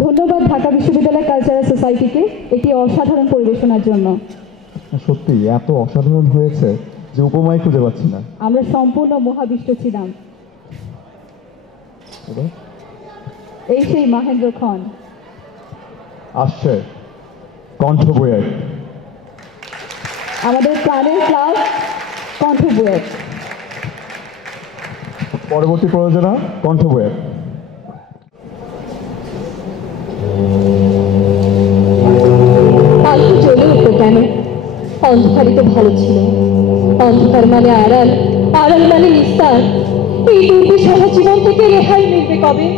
ধন্যবাদ ঢাকা বিশ্ববিদ্যালয় কালচারাল সোসাইটিকে একটি অসাধারণ পরিবেশনার জন্য। সত্যি এত অসাধারণ হয়েছে যে উপমাই খুঁজে পাচ্ছি না। আমরা সম্পূর্ণ মোহাবিষ্ট ছিলাম। এই সেই মহেন্দ্র খন আসছে কণ্ঠ বইয়ের, আমাদের প্রাণের ক্লাব কণ্ঠ বুয়েট। পরবর্তী প্রযোজনা কণ্ঠ বইয়ের। আলো জ্বলে উঠল কেন? অন্ধকারই তো ভালো ছিল। অন্ধকার মানে আড়াল, আড়াল মানে নিস্তার। এই দুর্গে সারা জীবন থেকে রেহাই মিলবে কবে?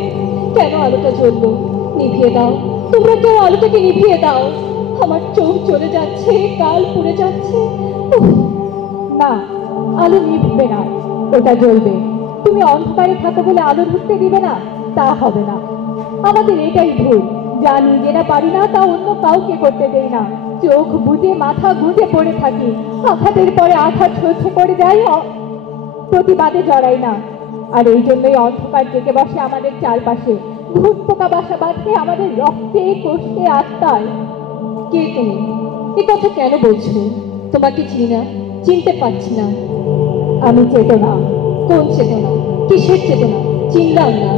কেন আলোটা জ্বললো? নিভিয়ে দাও, তোমরা কেউ আলোটাকে নিভিয়ে দাও। আমার চোখ চলে যাচ্ছে, কাল পুড়ে যাচ্ছে। না, আলো নিভবে না, ওটা জ্বলবে। তুমি অন্ধকারে থাকো বলে আলো ঢুকতে দিবে না, তা হবে না। আমাদের এটাই ভুল, যা নিজেরা পারি না তা অন্য কাউকে করতে দেই না। চোখ বুঝে মাথা গুঁজে পড়ে থাকি, আঘাতের পরে আঘাত সহ্য করে যাই, প্রতিবাদে জড়াই না। আর এই জন্যই অন্ধকার জেগে বসে আমাদের চারপাশে, ভূত পোকা বাসা বাঁধে আমাদের রক্তে, কোষ্ঠে, আত্মায়। কে তুমি? এ কথা কেন বলছো? তোমাকে চিনি না, চিনতে পারছি না। আমি চেতনা। কোন চেতনা? কিসের চেতনা? চিনলাম না।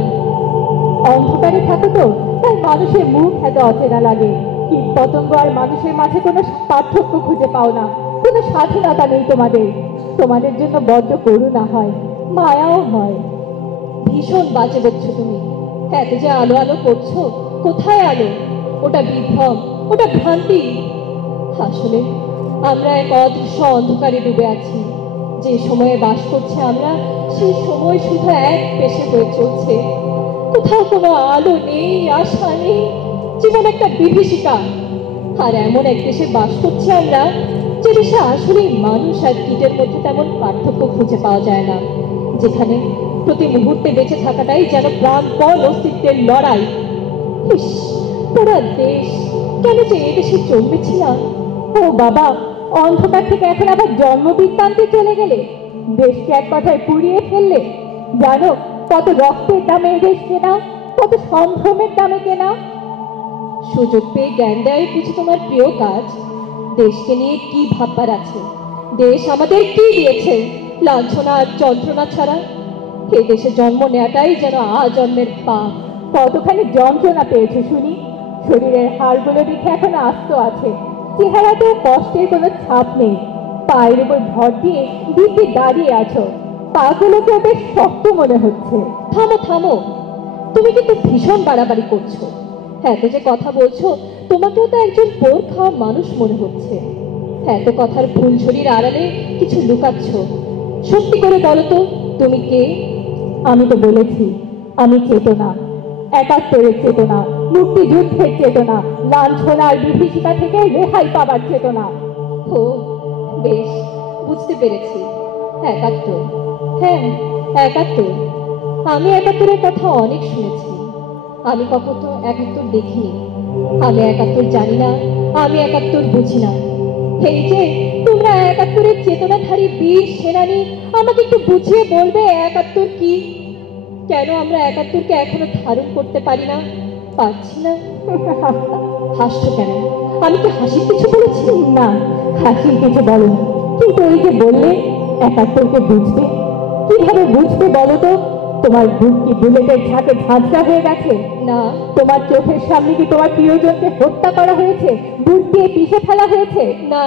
অন্ধকারে থাকো তো তাই মানুষের মুখ এত অচেনা লাগে। কীট পতঙ্গ আর মানুষের মাঝে কোনো পার্থক্য খুঁজে পাও না, কোনো স্বাধীনতা নেই তোমাদের। তোমাদের জন্য বড্ড করুণা হয়, মায়াও হয়। ভীষণ বাজে বলছো তুমি। এত যে আলো আলো করছো, কোথায় আলো? ওটা বিভ্রম, ওটা ভ্রান্তি। আসলে আমরা এক অদৃশ্য অন্ধকারে ডুবে আছি। যে সময়ে বাস করছে আমরা, সেই সময় শুধু এক পেশে হয়ে চলছে। কোথাও কোনো আলো নেই, আশা নেই, জীবন একটা বিভীষিকা। আর এমন এক দেশে বাস করছি আমরা, যে দেশে আসলে মানুষ আর কীটের মধ্যে তেমন পার্থক্য খুঁজে পাওয়া যায় না, যেখানে প্রতি মুহূর্তে বেঁচে থাকাটাই যেন প্রাণপণ অস্তিত্বের লড়াই। ইস, পুরা দেশ, কেন যে এ দেশে জন্মেছিলাম। ও বাবা, অন্ধকার থেকে এখন আবার জন্ম বৃত্তান্তে চলে গেলে, দেশকে এক কথায় পুড়িয়ে ফেললে। জানো কত রক্তের দামে এই দেশ কেনা, কত সম্ভ্রমের দামে কেনা। সুযোগ পেয়ে জ্ঞান দেয় বুঝি তোমার প্রিয় কাজ। দেশকে নিয়ে কি ভাববার আছে? দেশ আমাদের কি দিয়েছে? লাঞ্ছনা আর যন্ত্রণা ছাড়া। এ দেশে জন্ম নেওয়াটাই যেন আজন্মের পাপ। কতখানি যন্ত্রণা পেয়েছে শুনি। শরীরের হাড়গুলো দেখে এখনো আস্ত আছে, চেহারাতেও কষ্টের কোনো ছাপ নেই। পায়ের উপর ভর দিয়ে দিব্যি দাঁড়িয়ে আছো, পাগুলোকে বেশ শক্ত মনে হচ্ছে। থামো থামো, তুমি কিন্তু ভীষণ বাড়াবাড়ি করছো। এত যে কথা বলছো, তোমাকেও তো একজন পোড় খাওয়া মানুষ মনে হচ্ছে। এত কথার ফুলঝুরির আড়ালে কিছু লুকাচ্ছ। সত্যি করে বলো তো, তুমি কে? আমি তো বলেছি, আমি চেতনা। ৭১-এর চেতনা, মুক্তিযুদ্ধের চেতনা, লাঞ্ছনার বিভীষিকা থেকে রেহাই পাবার চেতনা। ও বেশ, বুঝতে পেরেছি। ৭১। হ্যাঁ, ৭১। আমি ৭১-এর কথা অনেক শুনেছি। আমি কখনো ৭১ দেখিনি। আমি ৭১ জানি না, আমি ৭১ বুঝি না। এই যে তোমরা ৭১-এর চেতনাধারী বীর সেনানী, আমাকে একটু বুঝিয়ে বলবে ৭১ কি? কেন আমরা ৭১-কে এখনো ধারণ করতে পারি না, পারছি না? হাসছো কেন? আমি কি হাসির কিছু বলেছি? না, হাসির কিছু বলনি, কিন্তু ওই যে বললে ৭১-কে বুঝবে, কিভাবে বুঝবে বলো তো? তোমার বুক কি বুলেটের ঝাঁকে ঝাঁঝরা হয়ে গেছে? না। তোমার চোখের সামনে কি তোমার প্রিয়জনকে হত্যা করা হয়েছে, বুক দিয়ে পিষে ফেলা হয়েছে? না।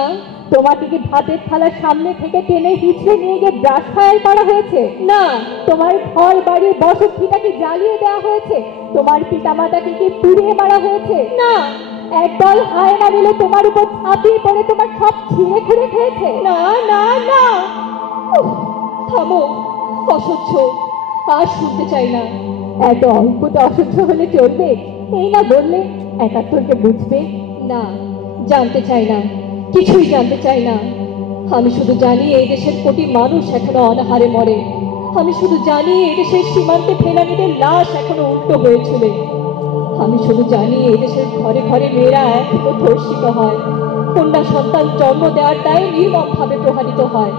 তোমাকে কি ভাতের থালার সামনে থেকে টেনে হিচড়ে নিয়ে গিয়ে ব্রাশ ফায়ার করা হয়েছে? না। তোমার ঘর বাড়ির বসতভিটাকে জ্বালিয়ে দেওয়া হয়েছে? তোমার পিতামাতাকে কি পুড়িয়ে মারা হয়েছে? না। একদল হায়না মিলে তোমার উপর ঝাঁপিয়ে পড়ে তোমার সব ছিঁড়ে খুঁড়ে খেয়েছে? না না না, থামো, অসহ্য, আর শুনতে চাই না। এত অল্পতে অসহ্য হলে চলবে? এই না বললে ৭১-কে বুঝবে? না, জানতে চাই না, কিছুই জানতে চাই না। আমি শুধু জানি এই দেশের কোটি মানুষ এখনো অনাহারে মরে। আমি শুধু জানি এই দেশের সীমান্তে ফেলানিদের লাশ এখনো উল্টো হয়ে চলে। আমি শুধু জানি এই দেশের ঘরে ঘরে মেয়েরা এখনো ধর্ষিত হয়, কন্যা সন্তান জন্ম দেওয়ার দায়ে নির্মমভাবে প্রহারিত হয়।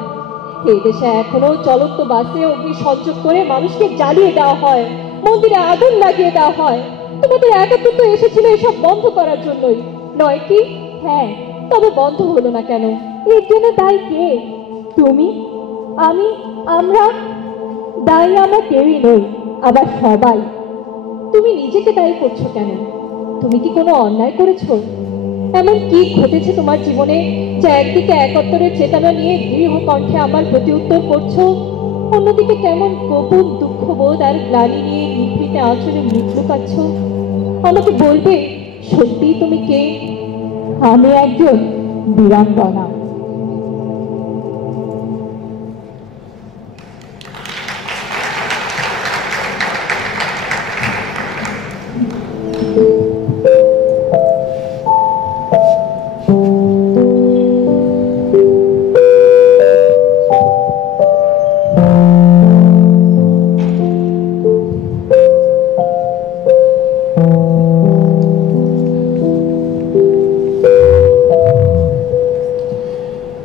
এই দেশে এখনো চলন্ত বাসে অগ্নি সংযোগ করে মানুষকে জ্বালিয়ে দেওয়া হয়, মন্দিরে আগুন লাগিয়ে দেওয়া হয়। তোমাদের একাত্তর তো এসেছিল এসব বন্ধ করার জন্যই, নয় কি? হ্যাঁ, তবে বন্ধ হলো না কেন? এর জন্য দায়ী কে? তুমি, আমি, আমরা? দায়ী আমরা কেউই নই, আবার সবাই। তুমি নিজেকে দায়ী করছো কেন? তুমি কি কোনো অন্যায় করেছো? এমন কি ঘটেছে তোমার জীবনে যে একদিকে একাত্তরের চেতনা নিয়ে দৃঢ় কণ্ঠে আমার প্রতি উত্তর করছো, অন্যদিকে কেমন গোপন দুঃখবোধ আর গ্লানি নিয়ে নিভৃতে আঁচলে মুখ লুকাচ্ছ? আমাকে বলবে সত্যিই তুমি কে? আমি একজন বীরাঙ্গনা।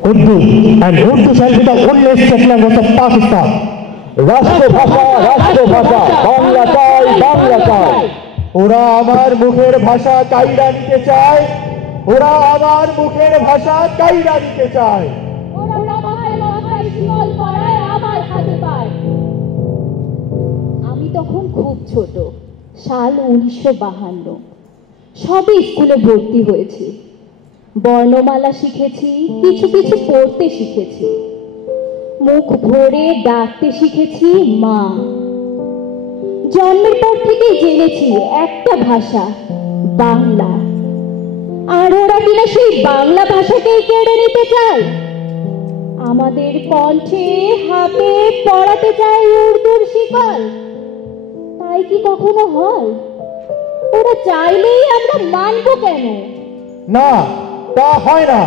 Urdu and Urdu shall be the only state language of Pakistan. রাষ্ট্রভাষা রাষ্ট্রভাষা, বাংলা চাই বাংলা চাই। ওরা আমার মুখের ভাষা কাইরা নিতে চায়, ওরা আমার মুখের ভাষা কাইরা নিতে চায়। আমি তখন খুব ছোট, সাল 1952। সবে স্কুলে ভর্তি হয়েছি, বর্ণমালা শিখেছি, কিছু কিছু পড়তে শিখেছি, মুখ ভরে ডাকতে শিখেছি মা। জন্মের পর থেকেই জেনেছি একটা ভাষা, বাংলা। আর ওরা কিনা সেই বাংলা ভাষাকেই কেড়ে নিতে চায়, আমাদের কণ্ঠে হাতে পড়াতে চায় উর্দুর শিকল। তাই কি কখনো হয়? ওরা চাইলেই আমরা মানবো কেন? না, তা হয় না,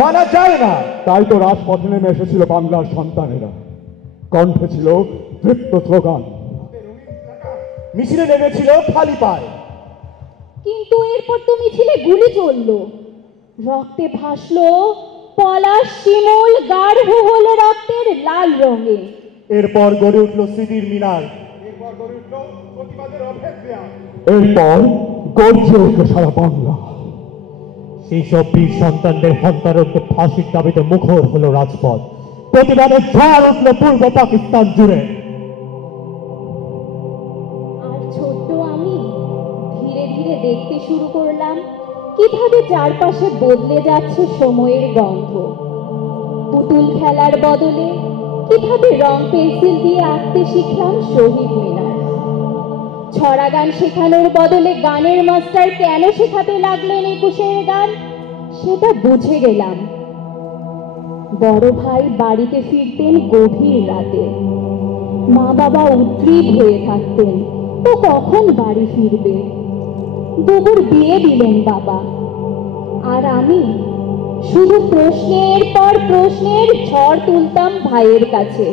মানা যায় না। তাই তো রাজপথে নেমে এসেছিল বাংলার সন্তানেরা, কণ্ঠে ছিল তৃপ্ত স্লোগান, মিছিলে নেমেছিল খালি পায়। কিন্তু এরপর তো মিছিলে গুলি চললো, রক্তে ভাসলো পলাশ শিমুল, গাঢ় হলো রক্তের লাল রঙে। এরপর গড়ে উঠল স্মৃতির মিনার, এরপর গড়ে উঠল প্রতিবাদের অভেদ দেয়াল, এরপর গর্জে উঠল সারা বাংলা। সেই সব বীর সন্তানদের হত্যারকে ফাঁসির দাবিতে মুখর হলো রাজপথ, প্রতিবাদের ঝড় উঠল পূর্ব পাকিস্তান জুড়ে। আর ছোট্ট আমি ধীরে ধীরে দেখতে শুরু করলাম কিভাবে চারপাশে বদলে যাচ্ছে সময়ের গন্ধ। পুতুল খেলার বদলে কিভাবে রং পেন্সিল দিয়ে আঁকতে শিখলাম শহীদ মিনার। ছড়া গান শেখানোর বদলে গানের মাস্টার কেন শেখাতে লাগলেন 21-এর গান, সেটা বুঝে গেলাম। বড় ভাই বাড়িতে ফিরতেন গভীর রাতে, মা বাবা উদ্গ্রীব হয়ে থাকতেন ও কখন বাড়ি ফিরবে। দুপুর বিয়ে দিলেন বাবা, আর আমি শুধু প্রশ্নের পর প্রশ্নের ঝড় তুলতাম ভাইয়ের কাছে।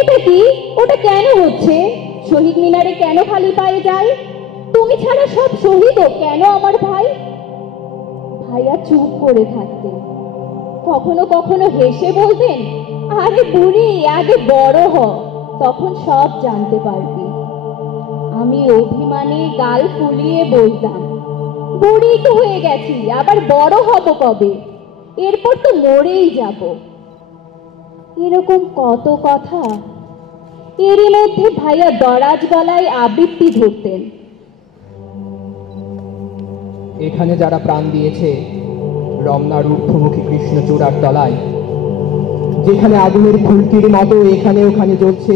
এটা কি, ওটা কেন হচ্ছে, শহীদ মিনারে কেন খালি পায়ে যায়, তুমি ছাড়া সব শহীদও কেন আমার ভাই? ভাইয়া চুপ করে থাকতেন, কখনো কখনো হেসে বলতেন, আরে বুড়ি আগে বড় হ, তখন সব জানতে পারবি। আমি অভিমানে গাল ফুলিয়ে বলতাম, বুড়ি তো হয়ে গেছি, আবার বড় হব কবে, এরপর তো মরেই যাব। এরকম কত কথা। এরই মধ্যে ভাইয়া দরাজ গলায় আবৃত্তি ধরতেন। এখানে যারা প্রাণ দিয়েছে রমনার ঊর্ধ্বমুখী কৃষ্ণচূড়ার তলায়, যেখানে আগুনের ফুলকির মতো এখানে ওখানে জ্বলছে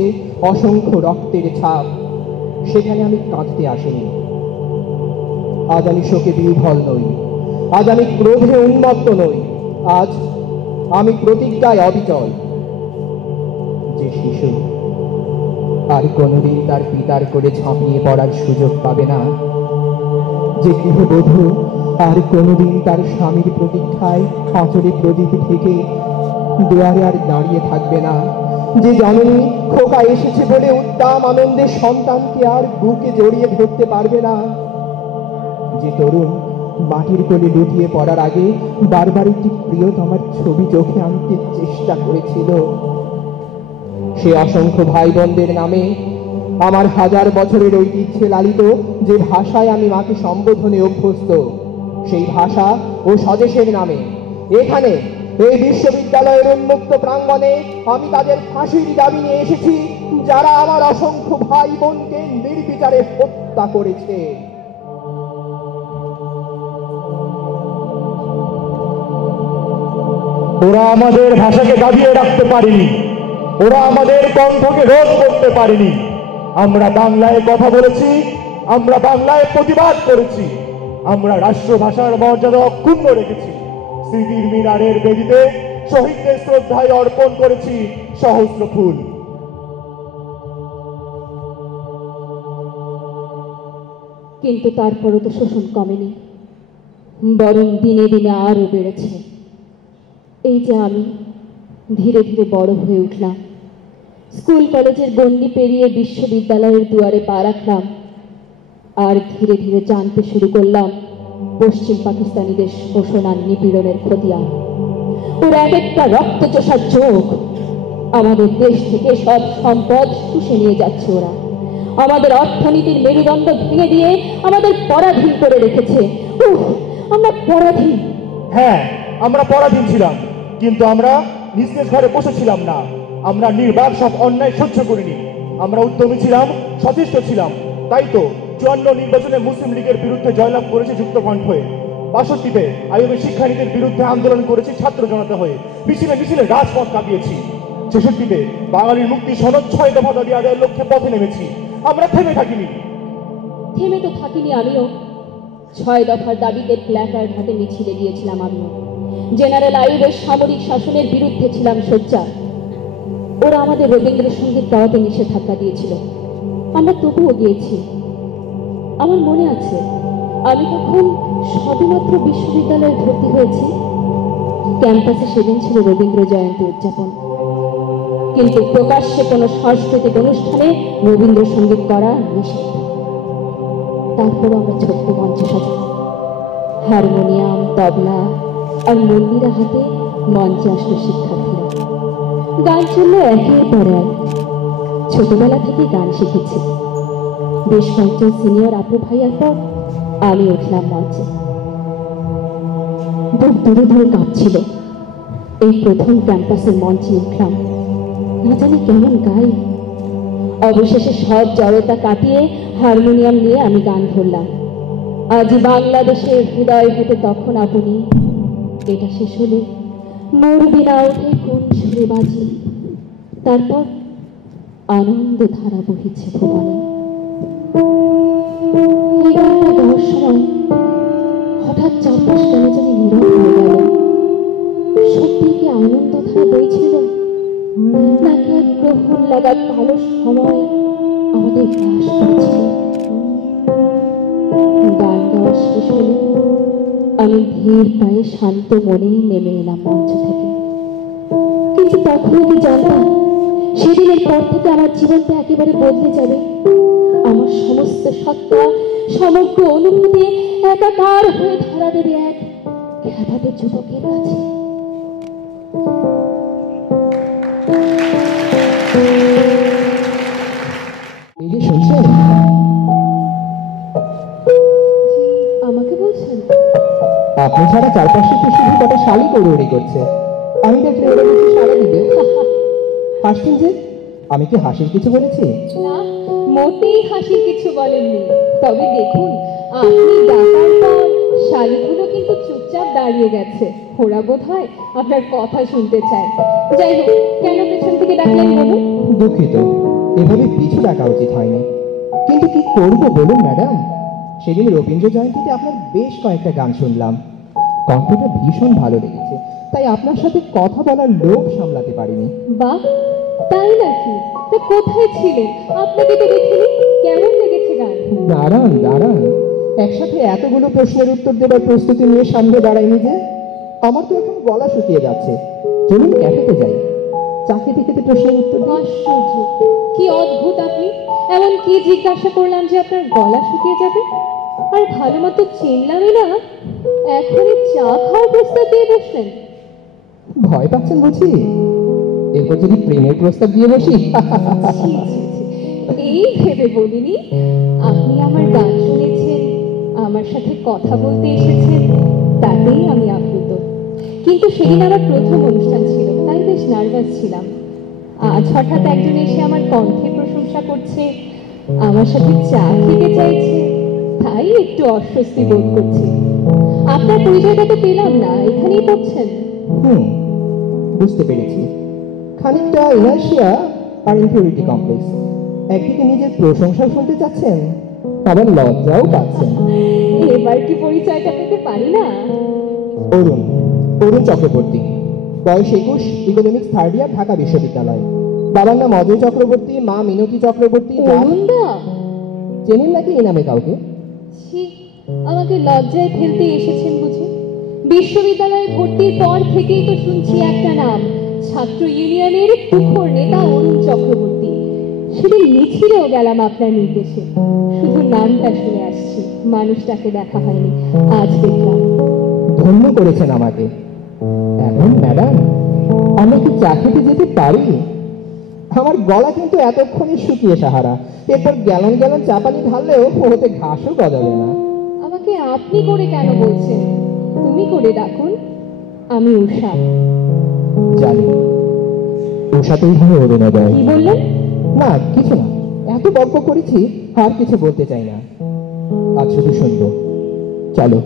অসংখ্য রক্তের ছাপ, সেখানে আমি কাঁদতে আসিনি। আজ আমি শোকে বিহ্বল নই, আজ আমি ক্রোধে উন্মত্ত নই, আজ আমি প্রতিজ্ঞায় অবিচল। যে শিশু আর কোনোদিন তার পিতার করে ঝাঁপিয়ে পড়ার সুযোগ পাবে না, যে গৃহবধূ আর কোনোদিন তার স্বামীর প্রতীক্ষায় আঁচলে প্রদীপ থেকে দুয়ারে আর দাঁড়িয়ে থাকবে না, যে জননী খোকা এসেছে বলে উদ্দাম আনন্দে সন্তানকে আর বুকে জড়িয়ে ধরতে পারবে না, যে তরুণ মাটির কোলে লুটিয়ে পড়ার আগে বারবার একটি প্রিয়তমার ছবি চোখে আনতে চেষ্টা করেছিল, সে অসংখ্য ভাই বোনদের নামে আমার হাজার বছরের ঐতিহ্যে লালিত যে ভাষায় আমি মাকে সম্বোধনে অভ্যস্ত, সেই ভাষা ও স্বদেশের নামে এখানে এই বিশ্ববিদ্যালয়ের উন্মুক্ত প্রাঙ্গণে আমি তাদের ফাঁসির দাবি নিয়ে এসেছি, যারা আমার অসংখ্য ভাই বোনকে নির্বিচারে হত্যা করেছে। ওরা আমাদের ভাষাকে দাবিয়ে রাখতে পারেনি, ওরা আমাদের কণ্ঠকে রোধ করতে পারেনি। আমরা বাংলায় কথা বলেছি, আমরা বাংলায় প্রতিবাদ করেছি, আমরা রাষ্ট্রভাষার মর্যাদা অক্ষুণ্ণ রেখেছি। স্মৃতির মিনারের বেদিতে শহীদদের শ্রদ্ধায় অর্পণ করেছি সহস্র ফুল। কিন্তু তারপরও তো শোষণ কমেনি, বরং দিনে দিনে আরো বেড়েছে। এই যে আমি ধীরে ধীরে বড় হয়ে উঠলাম, স্কুল কলেজের গণ্ডি পেরিয়ে বিশ্ববিদ্যালয়ের দুয়ারে পা রাখলাম, আর ধীরে ধীরে জানতে শুরু করলাম পশ্চিম পাকিস্তানিদের শোষণ আর নিপীড়নের খতিয়ান। ওরা এক একটা রক্তচোষার চোখ, আমাদের দেশ থেকে সব সম্পদ শুষে নিয়ে যাচ্ছে। ওরা আমাদের অর্থনীতির মেরুদণ্ড ভেঙে দিয়ে আমাদের পরাধীন করে রেখেছে। আমরা পরাধীন। হ্যাঁ, আমরা পরাধীন ছিলাম, কিন্তু আমরা নিজ নিজ ঘরে বসেছিলাম না। আমরা নির্বাক সব অন্যায় সহ্য করিনি। আমরা উদ্যমী ছিলাম, সচেষ্ট ছিলাম। তাই তো 54 নির্বাচনে মুসলিম লীগের বিরুদ্ধে জয়লাভ করেছে যুক্তফ্রন্ট হয়ে। 62-তে আইয়ুবের শিক্ষানীতির বিরুদ্ধে আন্দোলন করেছি ছাত্র জনতা হয়ে। মিছিলে মিছিলে রাজপথ কাঁপিয়েছি। 66-তে বাঙালির মুক্তি সনদ 6 দফা দাবি আদায়ের লক্ষ্যে পথে নেমেছি। আমরা থেমে থাকিনি। থেমে তো থাকিনি আমিও। 6 দফার দাবিতে প্ল্যাকার্ড হাতে মিছিলে গিয়েছিলাম আমিও। জেনারেল আইয়ুবের সামরিক শাসনের বিরুদ্ধে ছিলাম সোচ্চার। ওরা আমাদের রবীন্দ্রসঙ্গীত গাওয়াতে নিষেধাজ্ঞা দিয়েছিল, আমরা তবুও গিয়েছি। আমার মনে আছে, আমি তখন সবেমাত্র বিশ্ববিদ্যালয়ে ভর্তি হয়েছি। ক্যাম্পাসে সেদিন ছিল রবীন্দ্র জয়ন্তী উদযাপন, কিন্তু প্রকাশ্যে কোনো সাংস্কৃতিক অনুষ্ঠানে রবীন্দ্রসঙ্গীত করা নিষেধ। তারপর আমরা ছোট্ট মঞ্চ সাজাই, হারমোনিয়াম, তবলা আর মন্দিরা হাতে মঞ্চে আসলো শিক্ষার্থীরা। গান চললো একের পর এক। ছোটবেলা থেকে গান শিখেছি। বেশ কয়েকজন সিনিয়র আপু ভাইয়ার পর আমি উঠলাম মঞ্চে। বুক দূরে দূরে কাঁপছিল। এই প্রথম ক্যাম্পাসের মঞ্চে উঠলাম, না জানি কেমন গাই। অবশেষে সব জড়তা কাটিয়ে হারমোনিয়াম নিয়ে আমি গান ধরলাম। আজ বাংলাদেশের হৃদয় হতে তখন আপনি, এটা শেষ হলে মোর বিনা উঠে কোন সুরে বাজি। তারপর আনন্দ ধারা বহিছে ভুবনে। এই গানটা গাওয়ার সময় হঠাৎ চারপাশ কেন জানি নীরব হয়ে গেল। সত্যি কি আনন্দ ধারা বইছিল, নাকি এক গ্রহণ লাগা কালো সময় আমাদের গ্রাস করছিল? গান গাওয়া শেষ হলে আমি ধীর পায়ে শান্ত মনেই নেমে এলাম মঞ্চ থেকে। কিন্তু তখন কি জানতাম, সেদিনের পর থেকে আমার জীবনটা একেবারে বদলে যাবে। আমার সমস্ত সত্তা, সমগ্র অনুভূতি একাকার হয়ে ধরা দেবে এক খেলাতে যুবকের কাছে। এই যে শুনছেন, আমাকে বলছেন? আপনি ছাড়া চারপাশে তো শুধু কটা শালি দৌড়ি করছে। আমি দেখলে ওরা কিছু সারা দিবে। হাসছেন যে? আমি কি হাসির কিছু বলেছি? না, মোটেই হাসির কিছু বলেননি। তবে দেখুন, আপনি ডাকার পর শালিগুলো কিন্তু চুপচাপ দাঁড়িয়ে গেছে। ওরা বোধ হয় আপনার কথা শুনতে চায়। যাই হোক, কেন পেছন থেকে ডাকলেন বলুন? দুঃখিত, এভাবে পিছু ডাকা উচিত হয়নি। কিন্তু কি করব বলুন ম্যাডাম, সেদিন রবীন্দ্র জয়ন্তীতে আপনার বেশ কয়েকটা গান শুনলাম। কণ্ঠটা ভীষণ ভালো লেগেছে, তাই আপনার সাথে কথা বলার লোভ সামলাতে পারিনি। বাহ, তাই নাকি? তো কোথায় ছিলেন? আপনাকে তো দেখিনি। কেমন লেগেছে গান? দাঁড়ান দাঁড়ান, একসাথে এতগুলো প্রশ্নের উত্তর দেবার প্রস্তুতি নিয়ে সামনে দাঁড়াইনি যে। আমার তো এখন গলা শুকিয়ে যাচ্ছে। চলুন ক্যাফেতে যাই, চা খেতে খেতে প্রশ্নের উত্তর দিই। আশ্চর্য, কি অদ্ভুত আপনি! এমন কি জিজ্ঞাসা করলাম যে আপনার গলা শুকিয়ে যাবে? আর ভালো মতো চিনলামই না, এখনই চা খাওয়ার প্রস্তাব দিয়ে বসলেন। ভয় পাচ্ছেন বুঝি? এরপর যদি প্রেমের প্রস্তাব দিয়ে বসি? ছি, ছি, ছি, এই ভেবে বলিনি। আপনি আমার গান শুনেছেন, আমার সাথে কথা বলতে এসেছেন, তাতেই আমি আপ্লুত। কিন্তু সেদিন আমার প্রথম অনুষ্ঠান ছিল, তাই বেশ নার্ভাস ছিলাম। আজ হঠাৎ একজন এসে আমার কণ্ঠের প্রশংসা করছে, আমার সাথে চা খেতে চাইছে, তাই একটু অস্বস্তি বোধ করছি। আপনার পরিচয়টা তো পেলাম না, এখানেই পড়ছেন? বুঝতে পেরেছি। খানিকটা ইনার্শিয়া আর ইনফিউরিটি কমপ্লেক্স। একদিকে নিজের প্রশংসা শুনতে চাচ্ছেন, আবার লজ্জাও পাচ্ছেন। এবার কি পরিচয়টা পেতে পারি না? অরুণ অরুণ চক্রবর্তী, বয়স 21, ইকোনমিক্স থার্ড ইয়ার, ঢাকা বিশ্ববিদ্যালয়। বাবার নাম অজয় চক্রবর্তী, মা মিনতি চক্রবর্তী। অরুণদা? চেনেন নাকি এই নামে কাউকে? ছি, আমাকে লজ্জায় ফেলতে এসেছেন বুঝি? বিশ্ববিদ্যালয়ে ভর্তির পর থেকেই তো শুনছি একটা নাম, ছাত্র ইউনিয়নের তুখোর নেতা অরুণ চক্রবর্তী। সেদিন মিছিলেও গেলাম আপনার নির্দেশে, শুধু নামটা শুনে আসছি, মানুষটাকে দেখা হয়নি, আজ দেখলাম। ধন্য করেছেন আমাকে। এখন ম্যাডাম, আমরা কি চা খেতে যেতে পারি? আমার গলা কিন্তু এতক্ষণে শুকিয়ে সাহারা, এরপর গ্যালন গ্যালন চা পানি ঢাললেও ওতে ঘাসও গজাবে না। আমাকে আপনি করে কেন বলছেন? তুমি করে ডাকুন। আমি উষা। জানি ওর সাথেই হয় অরুণোদয়। কি বললেন? না কিছু না, এত গল্প করেছি, আর কিছু বলতে চাই না। আজ শুধু শুনবো, চলো।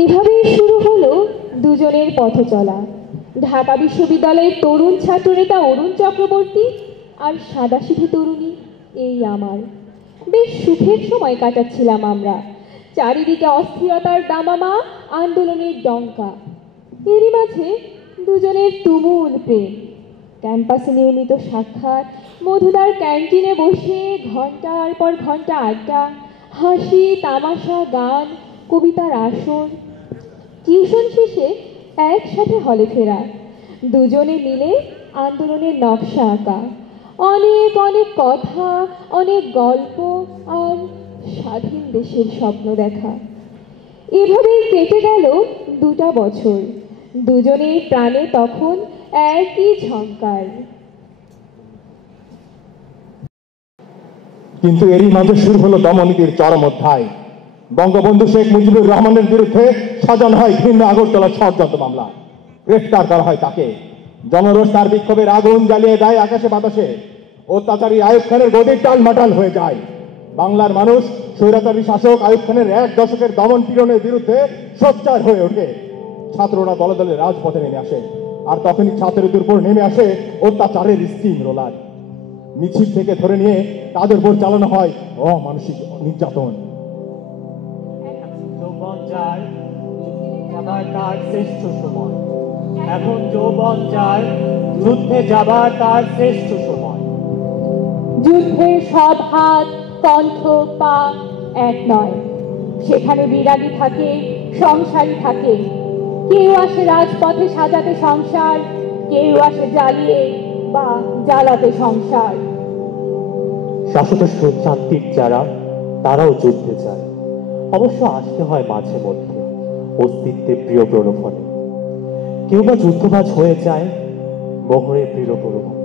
এভাবেই শুরু হলো দুজনের পথ চলা। ঢাকা বিশ্ববিদ্যালয়ের তরুণ ছাত্রনেতা অরুণ চক্রবর্তী আর সাদাসিধে তরুণী এই আমার। বেশ সুখের সময় কাটাচ্ছিলাম আমরা। চারিদিকে অস্থিরতার দামামা, আন্দোলনের ডঙ্কা। এরই মাঝে দুজনের তুমুল প্রেম। ক্যাম্পাসে নিয়মিত সাক্ষাৎ, মধুদার ক্যান্টিনে বসে ঘন্টার পর ঘন্টা আড্ডা, হাসি তামাশা, গান, কবিতার আসর। টিউশন শেষে একসাথে হলে ফেরা, দুজনে মিলে আন্দোলনের নকশা আঁকা, অনেক অনেক কথা, অনেক গল্প আর স্বাধীন দেশের স্বপ্ন দেখা। এভাবেই কেটে গেল 2টা বছর। দুজনের প্রাণে তখন একই ঝংকার। কিন্তু এরই মাঝে শুরু হলো দমনীতির চরম অধ্যায়। বঙ্গবন্ধু শেখ মুজিবুর রহমানের বিরুদ্ধে সাজানো হয় ভিন্ন আগরতলা ষড়যন্ত্র মামলা। গ্রেফতার করা হয় তাকে। জনরোষ তার বিক্ষোভের আগুন জ্বালিয়ে দেয় আকাশে বাতাসে। অত্যাচারী আইয়ুব খানের গদির টালমাটাল হয়ে যায়। বাংলার মানুষ স্বৈরাচারী শাসক আইয়ুব খানের 1 দশকের দমন পীড়নের বিরুদ্ধে সোচ্চার হয়ে ওঠে। ছাত্ররা দলে দলে রাজপথে নেমে আসে। আর তখনই ছাত্রদের উপর নেমে আসে অত্যাচারের স্টিম রোলার। মিছিল থেকে ধরে নিয়ে তাদের উপর চালানো হয় অমানসিক নির্যাতন। যৌবন যার যাবার তার শ্রেষ্ঠ সময়, এখন যৌবন যার যুদ্ধে যাবার তার শ্রেষ্ঠ সময়। যুদ্ধের সব হাত, কণ্ঠ, পা এক নয়। সেখানে বিরাগী থাকে, সংসারী থাকে। কেউ আসে রাজপথে সাজাতে সংসার, কেউ আসে জ্বালিয়ে বা জ্বালাতে সংসার। শাশ্বত চাত্তিক যারা, তারাও যুদ্ধে যায়। অবশ্য আসতে হয় মাঝে মধ্যে অস্তিত্বে প্রিয় প্রলোভনে। কেউ বা যুদ্ধবাজ হয়ে যায় মোহরে প্রিয় প্রলোভন।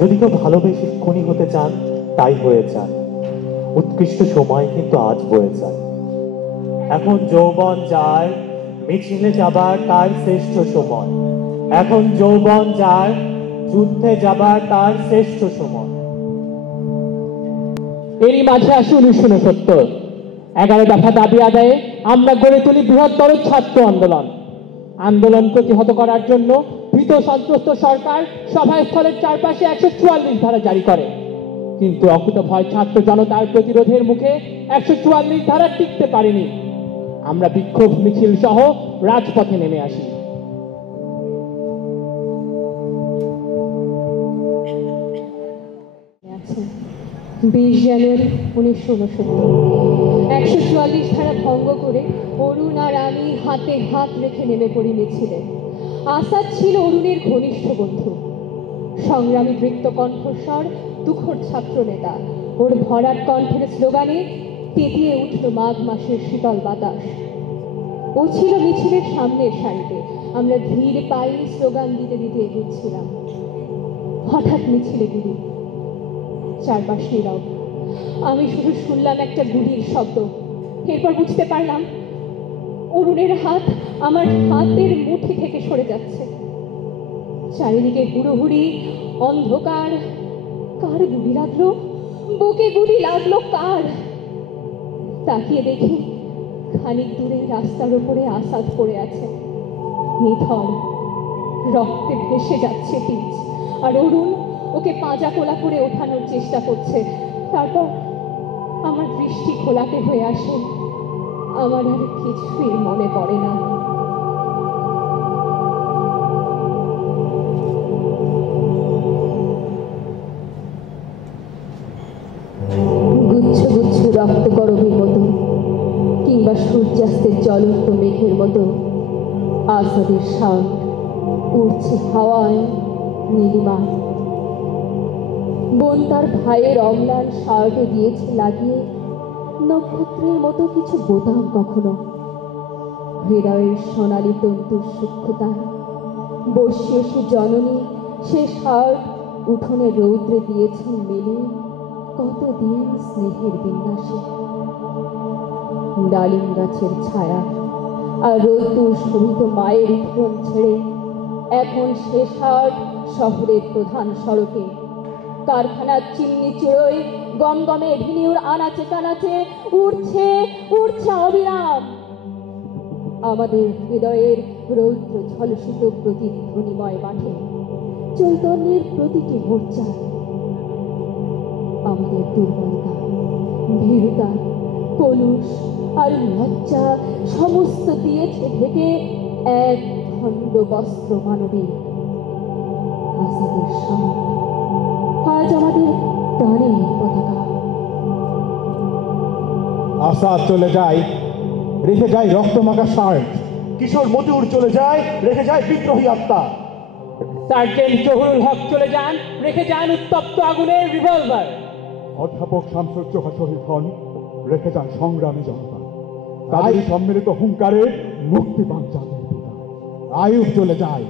যদি কেউ ভালোবেসে খুনি হতে চান, তাই হয়ে যান। উৎকৃষ্ট সময় কিন্তু আজ বয়ে যায়। এখন যৌবন যার মিছিলে যাবার তার শ্রেষ্ঠ সময়, এখন যৌবন যার যুদ্ধে যাবার তার শ্রেষ্ঠ সময়। এরই মাঝে আসে 1969। 11 দফা দাবি আদায়ে আমরা গড়ে তুলি বৃহত্তর ছাত্র আন্দোলন। আন্দোলন প্রতিহত করার জন্য ভীত সন্ত্রস্ত সরকার সভাস্থলের চারপাশে 144 ধারা জারি করে। কিন্তু অকুতভয় ছাত্র জনতার প্রতিরোধের মুখে 144 ধারা টিকতে পারেনি। আমরা বিক্ষোভ মিছিল সহ রাজপথে নেমে আসি। আছে 20 জানুয়ারি 1969। 144 ধারা ভঙ্গ করে অরুণ আর আমি হাতে হাত রেখে নেমে পড়ি মিছিলে। আসাদ ছিল অরুণের ঘনিষ্ঠ বন্ধু, সংগ্রামী বৃত্ত কণ্ঠস্বর, তুখোর ছাত্র নেতা। ওর ভরাট কণ্ঠের স্লোগানে তেতিয়ে উঠল মাঘ মাসের শীতল বাতাস। ও ছিল মিছিলের সামনের সারিতে। আমরা ধীর পায়ে স্লোগান দিতে দিতে এগোচ্ছিলাম। হঠাৎ মিছিলে গুলি, চারপাশ নীরব। আমি শুধু শুনলাম একটা গুলির শব্দ। এরপর বুঝতে পারলাম অরুণের হাত আমার হাতের মুঠি থেকে সরে যাচ্ছে। চারিদিকে হুড়োহুড়ি, অন্ধকার। কার গুলি লাগলো? বুকে গুলি লাগলো কার? তাকিয়ে দেখি খানিক দূরে রাস্তার উপরে আসাদ পড়ে আছে, নিথর, রক্তে ভেসে যাচ্ছে পিচ। আর অরুণ ওকে পাঁজা কোলা করে ওঠানোর চেষ্টা করছে। তারপর আমার দৃষ্টি খোলাতে হয়ে আসে। আমার আর কিছুই মনে পড়ে না। গুচ্ছ গুচ্ছ রক্ত করবের মতো কিংবা সূর্যাস্তের জ্বলন্ত মেঘের মতো আসাদের শার্ট উড়ছে হাওয়ায় নীলিমায়। বোন তার ভাইয়ের অম্লান শার্টে দিয়েছে লাগিয়ে নক্ষত্রের মতো কিছু বোতাম। কখনো হৃদয়ের সোনালি তন্তুর সূক্ষ্মতায় বর্ষীয় সে জননী সে শার্ট উঠোনে রৌদ্রে দিয়েছেন মেলে কতদিন স্নেহের বিন্যাসে। ডালিম গাছের ছায়া আর রৌদ্র শোভিত মায়ের উঠোন ছেড়ে এখন সে শার্ট শহরের প্রধান সড়কে। কারখানার চিমনি চুড়োয় গমগমে ভিনিউর আনাচে কানাচে উড়ছে উড়ছে অবিরাম। আমাদের হৃদয়ের রৌদ্র ঝলসিত প্রতিধ্বনিময় মাঠে, চৈতন্যের প্রতিটি মোর্চা আমাদের দুর্বলতা, ভীরুতা, কলুষ আর লজ্জা সমস্ত দিয়েছে ঢেকে এক খণ্ড বস্ত্র মানবী আজাদের শান। আজ আমাদের প্রাণের পতাকা। আসাদ চলে যায়, রেখে যায় রক্তমাখা শার্ট। কিশোর মতিউর চলে যায়, রেখে যায় বিদ্রোহী আত্মা। সার্জেন্ট জহুরুল হক চলে যান, রেখে যান উত্তপ্ত আগুনের রিভলভার। অধ্যাপক শামসুজ্জোহা শহীদ হন, রেখে যান সংগ্রামী জনতা। তাদের সম্মিলিত হুঙ্কারে মুক্তি পান জাতির পিতা। আয়ুব চলে যায়,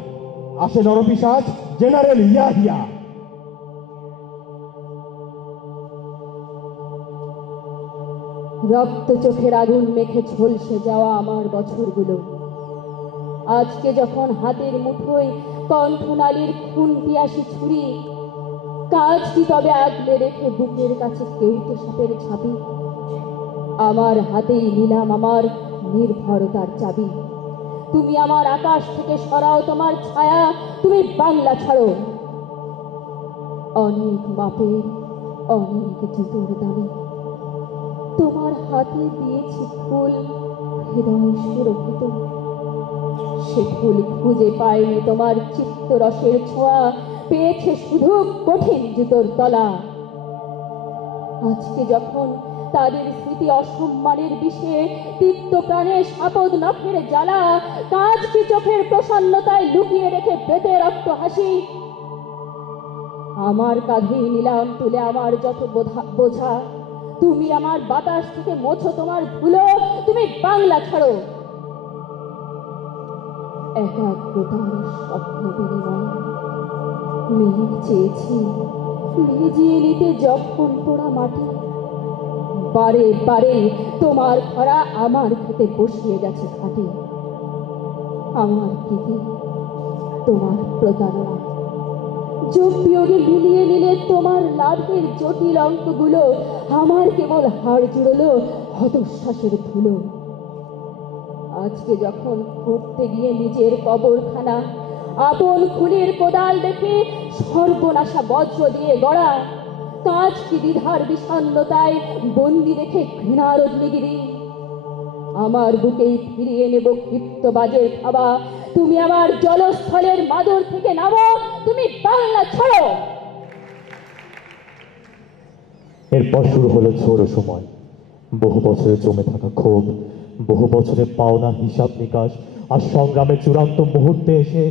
আসে নরপিশাচ জেনারেল ইয়াহিয়া। রক্ত চোখের আগুন মেখে ঝলসে যাওয়া আমার বছরগুলো আজকে যখন হাতের মুঠোয় কণ্ঠনালীর খুন পিয়াসী ছুরি, কাজ কি তবে আগলে রেখে বুকের কাছে কেউটে সাপের ছাবি? আমার হাতেই নিলাম আমার নির্ভরতার চাবি। তুমি আমার আকাশ থেকে সরাও তোমার ছায়া, তুমি বাংলা ছাড়ো। অনেক মাপের অনেক জুতোর দামি, তোমার হাতে দিয়েছি ফুল হৃদয় সুরক্ষিত। সে ফুল খুঁজে পায়নি তোমার চিত্তরসের ছোঁয়া, পেয়েছে শুধু কঠিন জুতোর তলা। আজকে যখন তাদের স্মৃতি অসম্মানের বিষে তিক্ত প্রাণে সাপদ নখের জ্বালা, কাজ কি চোখের প্রসন্নতায় লুকিয়ে রেখে বেঁধে রক্ত হাসি? আমার কাঁধে নিলাম তুলে আমার যত বোঝা, তুমি আমার বাতাস থেকে মোছো তোমার ধুলো, তুমি বাংলা ছাড়ো। একাগ্রতার স্বপ্ন বিনিময় মেঘ চেয়েছি ভিজিয়ে নিতে যখন পোড়া মাটি, বারে বারে তোমার খরা আমার খেতে বসিয়ে গেছে খাটে। আমার প্রীতি তোমার প্রতারণা, যোগ বিয়োগে মিলিয়ে নিলে তোমার লাভের জটিল অঙ্কগুলো আমার কেবল হাড় জুড়লো হতশ্বাসের ধুলো। আজকে যখন খুঁড়তে গিয়ে নিজের কবরখানা আপন খুনের কোদাল দেখে সর্বনাশা বজ্র দিয়ে গড়া, কাজ কি দ্বিধার বিষণ্ণতায় বন্দি রেখে ঘৃণার অগ্নিগিরি? আমার বুকেই ফিরিয়ে নেব ক্ষিপ্ত বাজের খাবা, তুমি আমার জলস্থলের মাদুর থেকে নামো, তুমি বাংলা ছাড়ো। এরপর শুরু হলো ঝোড়ো সময়, বহু বছরে জমে থাকা ক্ষোভ, বহু বছরের পাওনা হিসাব নিকাশ, আর সংগ্রামের চূড়ান্ত মুহূর্তে এসে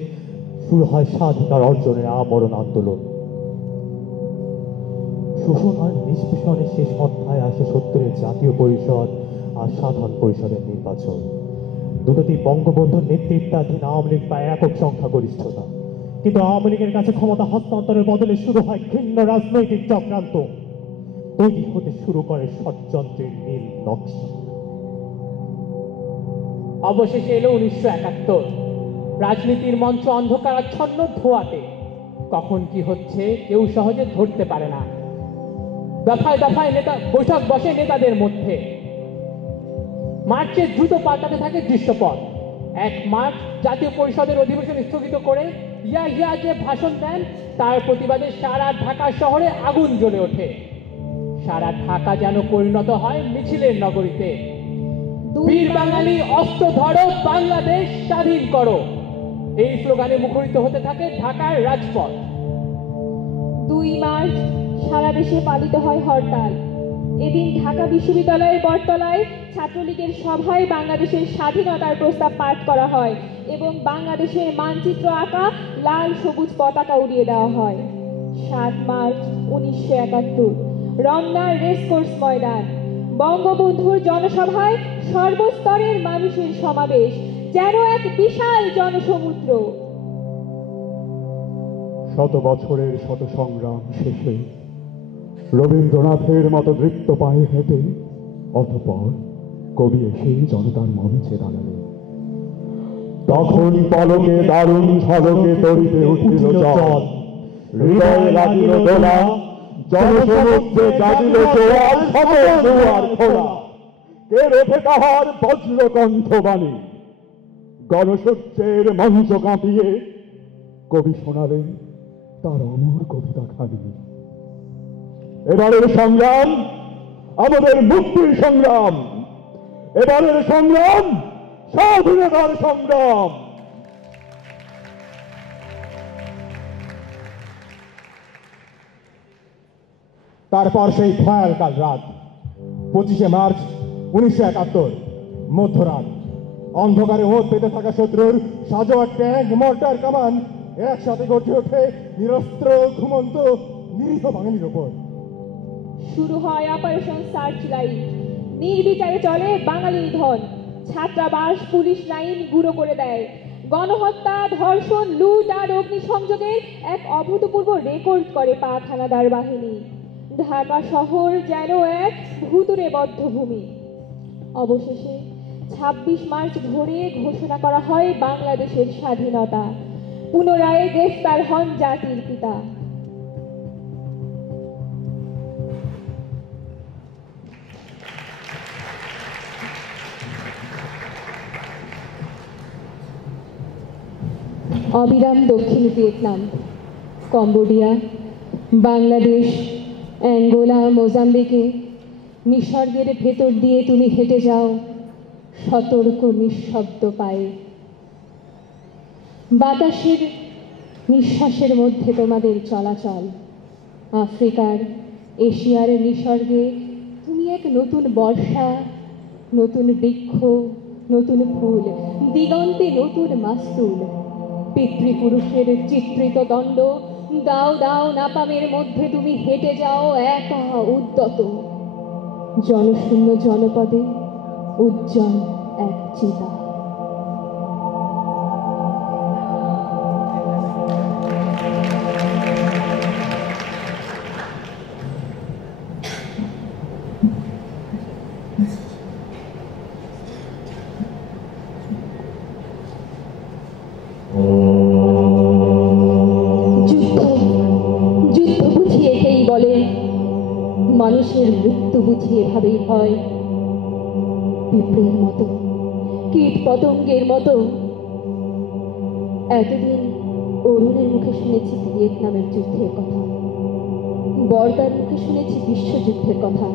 শুরু হয় স্বাধিকার অর্জনের আমরণ আন্দোলন। শোষণ আর নিষ্পেষণের শেষ অধ্যায় আসে 70-এর জাতীয় পরিষদ আর সাধারণ পরিষদের নির্বাচন। দুটোতেই বঙ্গবন্ধুর নেতৃত্বাধীন আওয়ামী লীগ পায় একক সংখ্যাগরিষ্ঠতা, কিন্তু আওয়ামী লীগের কাছে ক্ষমতা হস্তান্তরের বদলে শুরু হয় ঘৃণ্য রাজনৈতিক চক্রান্ত। তৈরি হতে শুরু করে ষড়যন্ত্রের নীল নকশা। অবশেষে এলো 1971। রাজনীতির মঞ্চ অন্ধকারাচ্ছন্ন ধোঁয়াতে। কখন কি হচ্ছে কেউ সহজে ধরতে পারে না। দফায় দফায় বৈঠক বসে নেতাদের মধ্যে। মার্চে দ্রুত পাল্টাতে থাকে দৃশ্যপট। 1 মার্চ জাতীয় পরিষদের অধিবেশন স্থগিত করে ইয়াহিয়া যে ভাষণ দেন, তার প্রতিবাদে সারা ঢাকা শহরে আগুন জ্বলে ওঠে। সারা ঢাকা যেন পরিণত হয় মিছিলের নগরীতে। বীর বাঙালি অস্ত্র ধরো, বাংলাদেশ স্বাধীন করো, এই স্লোগানে মুখরিত হতে থাকে ঢাকার রাজপথ। 2 মার্চ সারা দেশে পালিত হয় হরতাল। এদিন ঢাকা বিশ্ববিদ্যালয়ের বটতলায় ছাত্রলীগের সভায় বাংলাদেশের স্বাধীনতার প্রস্তাব পাঠ করা হয় এবং বাংলাদেশের মানচিত্র আঁকা লাল সবুজ পতাকা উড়িয়ে দেওয়া হয়। 7 মার্চ 1971 রমনার রেসকোর্স ময়দান, বঙ্গবন্ধুর জনসভায় সর্বস্তরের মানুষের সমাবেশ, যেন এক বিশাল জনসমুদ্র। শত বছরের শত সংগ্রাম শেষে রবীন্দ্রনাথের মতো দৃপ্ত পায়ে হেঁটে অতঃপর কবি এসে জনতার মঞ্চে দাঁড়ালেন। তখন পলকে দারুণ ঝলকে তরিতে উঠিল জল, হৃদয়ে লাগিল দোলা, জনসমুদ্রে জাগিল জোয়ার, সকল দুয়ার খোলা। কে রোধে তাহার বজ্র কণ্ঠবাণী, গণসহ্যের মঞ্চ কাঁপিয়ে কবি শোনালেন তার অমর কবিতা খানি। এবারের সংগ্রাম আমাদের মুক্তির সংগ্রাম, এবারের সংগ্রাম স্বাধীনতার সংগ্রাম। তারপর সেই ভয়াল রাত 25শে মার্চ 1971 মধ্যরাত। অন্ধকারে ওত পেতে থাকা শত্রুর সাজোয়া ট্যাঙ্ক, মর্টার, কামান একসাথে গর্জে ওঠে নিরস্ত্র ঘুমন্ত নিরীহ বাঙালির ওপর। শুরু হয় অপারেশন সার্চ লাইট। নির্বিচারে চলে বাঙালি নিধন। ছাত্রাবাস পুলিশ লাইন গুঁড়ো করে দেয়। গণহত্যা, ধর্ষণ, লুট আর অগ্নিসংযোগের এক অভূতপূর্ব রেকর্ড করে পাক হানাদার বাহিনী। ঢাকা শহর যেন এক ভুতুরে বদ্ধভূমি। অবশেষে 26 মার্চ ভোরে ঘোষণা করা হয় বাংলাদেশের স্বাধীনতা। পুনরায় গ্রেফতার হন জাতির পিতা। অবিরাম দক্ষিণ ভিয়েতনাম, কম্বোডিয়া, বাংলাদেশ, অ্যাঙ্গোলা, মোজাম্বিকে নিসর্গের ভেতর দিয়ে তুমি হেঁটে যাও সতর্ক নিঃশব্দ পায়ে। বাতাসের নিঃশ্বাসের মধ্যে তোমাদের চলাচল। আফ্রিকার, এশিয়ার নিসর্গে তুমি এক নতুন বর্ষা, নতুন বৃক্ষ, নতুন ফুল, দিগন্তে নতুন মাস্তুল। পিতৃপুরুষের চিত্রিত দণ্ড, দাও দাও নাপামের মধ্যে তুমি হেঁটে যাও একা উদ্যত। জনশূন্য জনপদে উজ্জ্বল এক চিতা। যুদ্ধ বুঝি একেই বলে, মানুষের মৃত্যু বুঝি এভাবেই হয়। পিঁপড়ের মতো, কীট পতঙ্গের মতো। এতদিন অরুণের মুখে শুনেছি ভিয়েতনামের যুদ্ধের কথা, বর্দার মুখে শুনেছি বিশ্বযুদ্ধের কথা,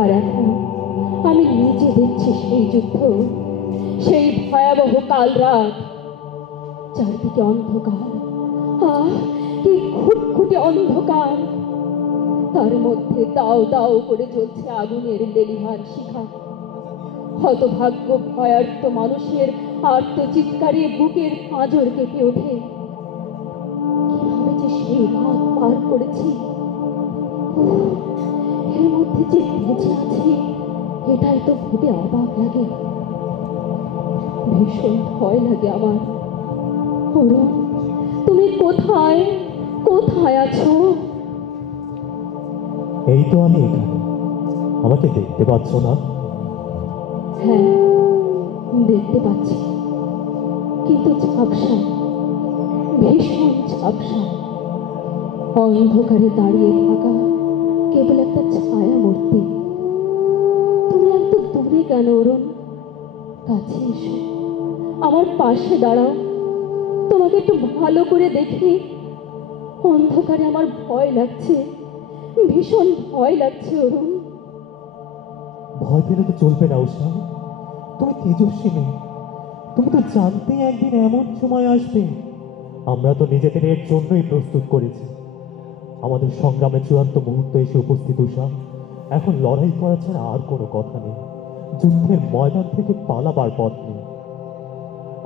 আর এখন আমি নিজে দেখছি সেই যুদ্ধ, সেই ভয়াবহ কাল রাত। চারদিকে অন্ধকার, কি খুটখুটে অন্ধকার। তার মধ্যে দাও দাও করে জ্বলছে আগুনের লেলিহান শিখা। হতভাগ্য ভয়ার্ত মানুষের আর্তচিৎকারে বুকের পাঁজর কেঁপে ওঠে। কিভাবে যে সেই রাত পার করেছি, এর মধ্যে যে বেঁচে আছি, এটাই তো ভেবে অবাক লাগে। ভীষণ ভয় লাগে আমার। অরুণ, তুমি কোথায় কোথায় আছো? এই তো আমি এখানে। আমাকে দেখতে পাচ্ছ না? হ্যাঁ, দেখতে পাচ্ছি, কিন্তু ঝাপসা, ভীষণ ঝাপসা। অন্ধকারে দাঁড়িয়ে থাকা কেবল একটা ছায়া মূর্তি। তুমি এত দূরে কেন অরুণ? কাছে এসো, আমার পাশে দাঁড়াও, তোমাকে একটু ভালো করে দেখি। অন্ধকারে আমার ভয় লাগছে, ভীষণ ভয় লাগছে অরুণ। ভয় পেলে তো চলবে না উষা। তুমি তেজস্বী মেয়ে, তুমি তো জানতেই একদিন এমন সময় আসবে। আমরা তো নিজেদের এর জন্যই প্রস্তুত করেছি। আমাদের সংগ্রামের চূড়ান্ত মুহূর্ত এসে উপস্থিত উষা। এখন লড়াই করা ছাড়া আর কোনো কথা নেই। যুদ্ধের ময়দান থেকে পালাবার পথ নেই।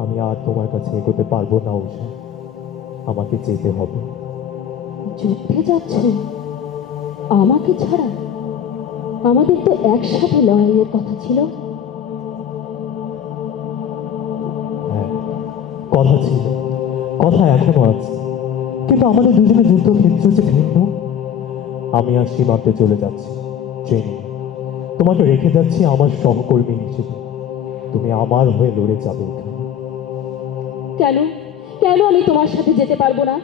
আমি আর তোমার কাছে এগোতে পারবো না উষা, আমাকে যেতে হবে। যুদ্ধে যাচ্ছ আমাকে ছাড়া? আমাদের তো একসাথে লড়াইয়ের কথা ছিল। হ্যাঁ, কথা ছিল, কথা এখনো আছে, কিন্তু আমাদের দুজনের যুদ্ধক্ষেত্র যে ভিন্ন। আমি আর সীমান্তে চলে যাচ্ছি ট্রেনিং। তোমাকে রেখে যাচ্ছি আমার সহকর্মী হিসেবে। তুমি আমার হয়ে লড়ে যাবে এখানে। কেন কেন আমি তোমার সাথে যেতে পারবো না?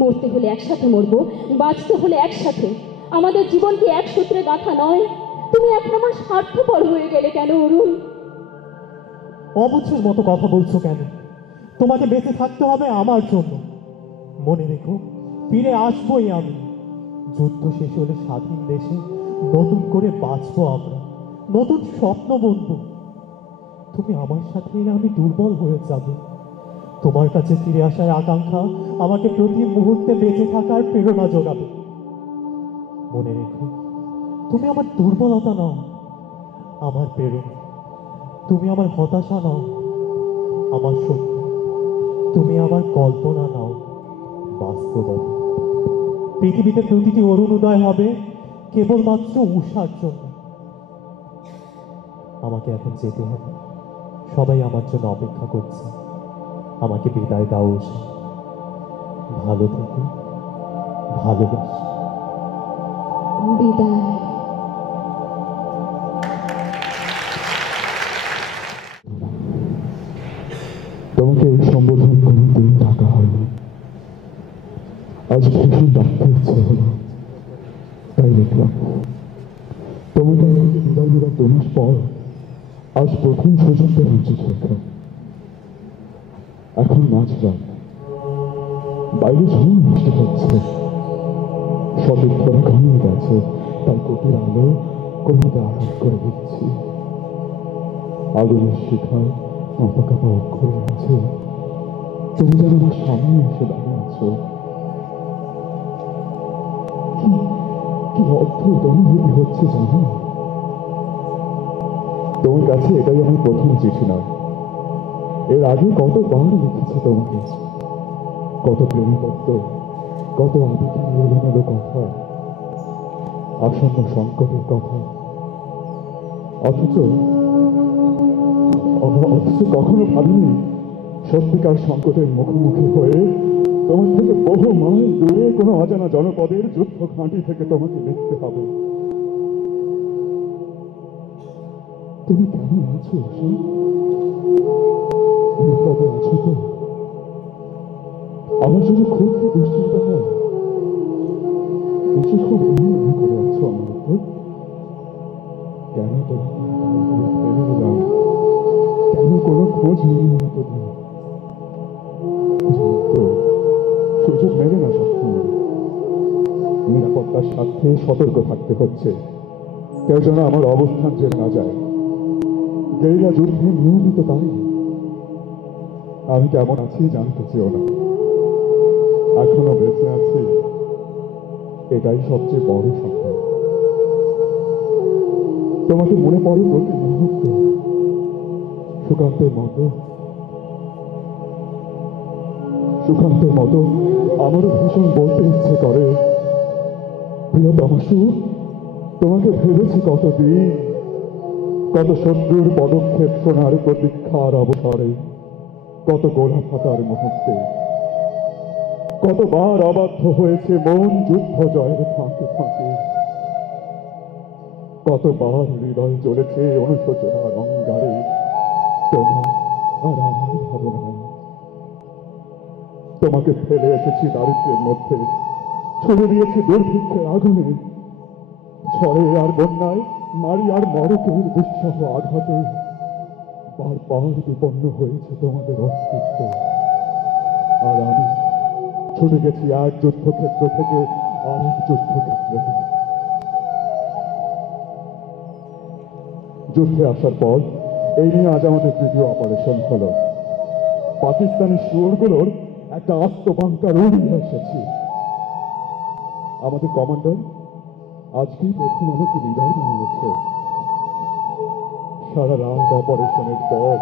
মরতে হলে একসাথে মরবো, বাঁচতে হলে একসাথে। আমাদের জীবন কি এক সূত্রে গাঁথা নয়? তুমি এখন আমার স্বার্থপর হয়ে গেলে কেন অরুণ? অবুঝের মতো কথা বলছো কেন? তোমাকে বেঁচে থাকতে হবে আমার জন্য। মনে রেখো, ফিরে আসবোই আমি। যুদ্ধ শেষ হলে স্বাধীন দেশে নতুন করে বাঁচবো আমরা, নতুন স্বপ্ন বুনবো। তুমি আমার সাথে এলে আমি দুর্বল হয়ে যাব। তোমার কাছে ফিরে আসার আকাঙ্ক্ষা আমাকে প্রতি মুহূর্তে বেঁচে থাকার প্রেরণা যোগাবে। মনে রেখো, তুমি আমার দুর্বলতা নও, আমার প্রেরণা। তুমি আমার হতাশা নও, আমার শক্তি। তুমি আমার কল্পনা নাও, বাস্তবতা। পৃথিবীতে প্রতিটি অরুণোদয় হবে কেবলমাত্র উষার জন্য। আমাকে এখন যেতে হবে, সবাই আমার জন্য অপেক্ষা করছে। আমাকে বিদায় দাও উষা। ভালো থেকো, ভালোবাসি। বিদায়। তোমাকে এই সম্বোধন কোনোদিন ডাকা হয়নি। আজ ভীষণ ডাকতে ইচ্ছে হলো, তাই দেখলাম। তোমাকে বিদায় দেওয়ার 2 মাস পর আজ প্রথম সুযোগ পেলাম চিঠি লেখা। এখন মাঝরাত, বাইরে ঝুম বৃষ্টি হচ্ছে, সতীর্থরা ঘনিয়ে গেছে, তাই কোটির আলো কোনোতে আঘাত করে দিচ্ছি। আগুনের শিখায় কাঁপা কাঁপা অক্ষরে আছে, তুমি যেন আমার সামনে এসে দাঁড়িয়ে আছো। কি অদ্ভুত অনুভূতি হচ্ছে জানো? তোমার কাছে এটাই আমার প্রথম চিঠি নয়। এর আগে কতবার লিখেছি তোমাকে, কত প্রেমপত্র, কত আবেগে এলোমেলো কথা, আসন্ন সংকটের কথা। অথচ কখনো ভাবিনি সত্যিকার সংকটের মুখোমুখি হয়ে তোমার থেকে বহু মাইল দূরে কোনো অজানা জনপদের যুদ্ধ ঘাঁটি থেকে তোমাকে লিখতে হবে। তুমি কেমন আছো? নিরাপদে আছো তো? আমার জন্য খুব কি দুশ্চিন্তা হয়? বিশেষ খুব মনে করে আছো আমার উপর? কেন তোমাকে ফেলে দিলাম? কেন কোনো খোঁজ নিয়ে না তোদের? সুযোগ নেবে না সবসময়। নিরাপত্তার স্বার্থে সতর্ক থাকতে হচ্ছে, কেউ যেন আমার অবস্থান জেনে না যায়। গেরিলা যুদ্ধে নিয়মিত তাই। আমি কেমন আছি জানতে চেও না, এখনো বেঁচে আছি, এটাই সবচেয়ে বড় সংবাদ। তোমাকে মনে পড়ে প্রতি মুহূর্তে, সুকান্তের মতো আমারও ভীষণ বলতে ইচ্ছে করে, প্রিয়তমা সুখ, তোমাকে ভেবেছি কতদিন, কত শত্রুর পদক্ষেপ শোনার প্রতীক্ষার অবসরে, কত গোলা ফাটার মুহূর্তে, কতবার অবাধ্য হয়েছে মন যুদ্ধ জয়ের ফাঁকে ফাঁকে, কতবার হৃদয় জ্বলেছে অনুশোচনার অঙ্গারে তোমার আর আমার ভাবনায়। তোমাকে ফেলে এসেছি দারিদ্র্যের মধ্যে, ছুড়ে দিয়েছি দুর্ভিক্ষের আগুনে, ঝড়ে আর বন্যায়, নারী আর মরকের দুঃসহ আঘাতে। বারবার বিপন্ন হয়েছে তোমাদের অস্তিত্ব, আর আমি ছুটে গেছি এক যুদ্ধক্ষেত্র থেকে আরেক যুদ্ধক্ষেত্রে। যুদ্ধে আসার পর এই নিয়ে আজ আমাদের তৃতীয় অপারেশন হলো। পাকিস্তানি শুয়োরগুলোর একটা আস্ত বাংকার উড়িয়ে এসেছি। আমাদের কমান্ডার আজকেই প্রথম আমাকে বিদায় জানিয়েছে। সারা রাত অপারেশনের পর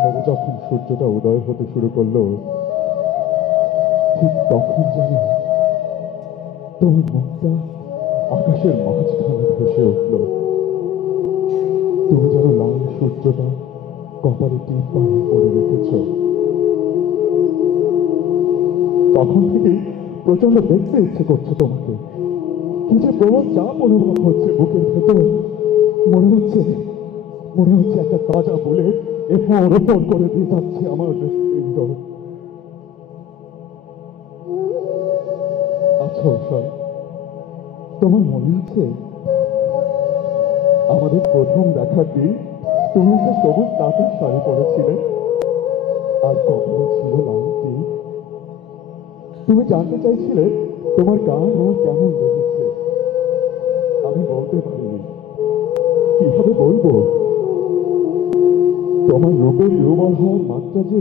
ভোরে যখন সূর্যটা উদয় হতে শুরু করলো, ঠিক তখন যেন তোমার মুখটা আকাশের মাঝখানে ভেসে উঠল। তুমি যেন লাল সূর্যটা কপালে টিপ বানিয়ে পড়ে রেখেছ। তখন থেকেই প্রচন্ড দেখতে ইচ্ছে করছে তোমাকে। কি যে প্রবল চাপ অনুভব হচ্ছে বুকের ভেতর। মনে হচ্ছে একটা তাজা বলে এফোর ওপর করে দিয়ে যাচ্ছে আমার হৃৎপিণ্ড। আচ্ছা উষা, তোমার মনে আছে আমাদের প্রথম দেখা কি? তুমি একটা সবুজ তাঁতের শাড়ি পরেছিলে আর কপালে ছিল লাল টিপ। তুমি জানতে চাইছিলে তোমার গান আমার কেমন লেগেছে। আমি বলতে পারিনি, কিভাবে বলবো? তোমার রূপের নির্মল হওয়ার মাত্রা যে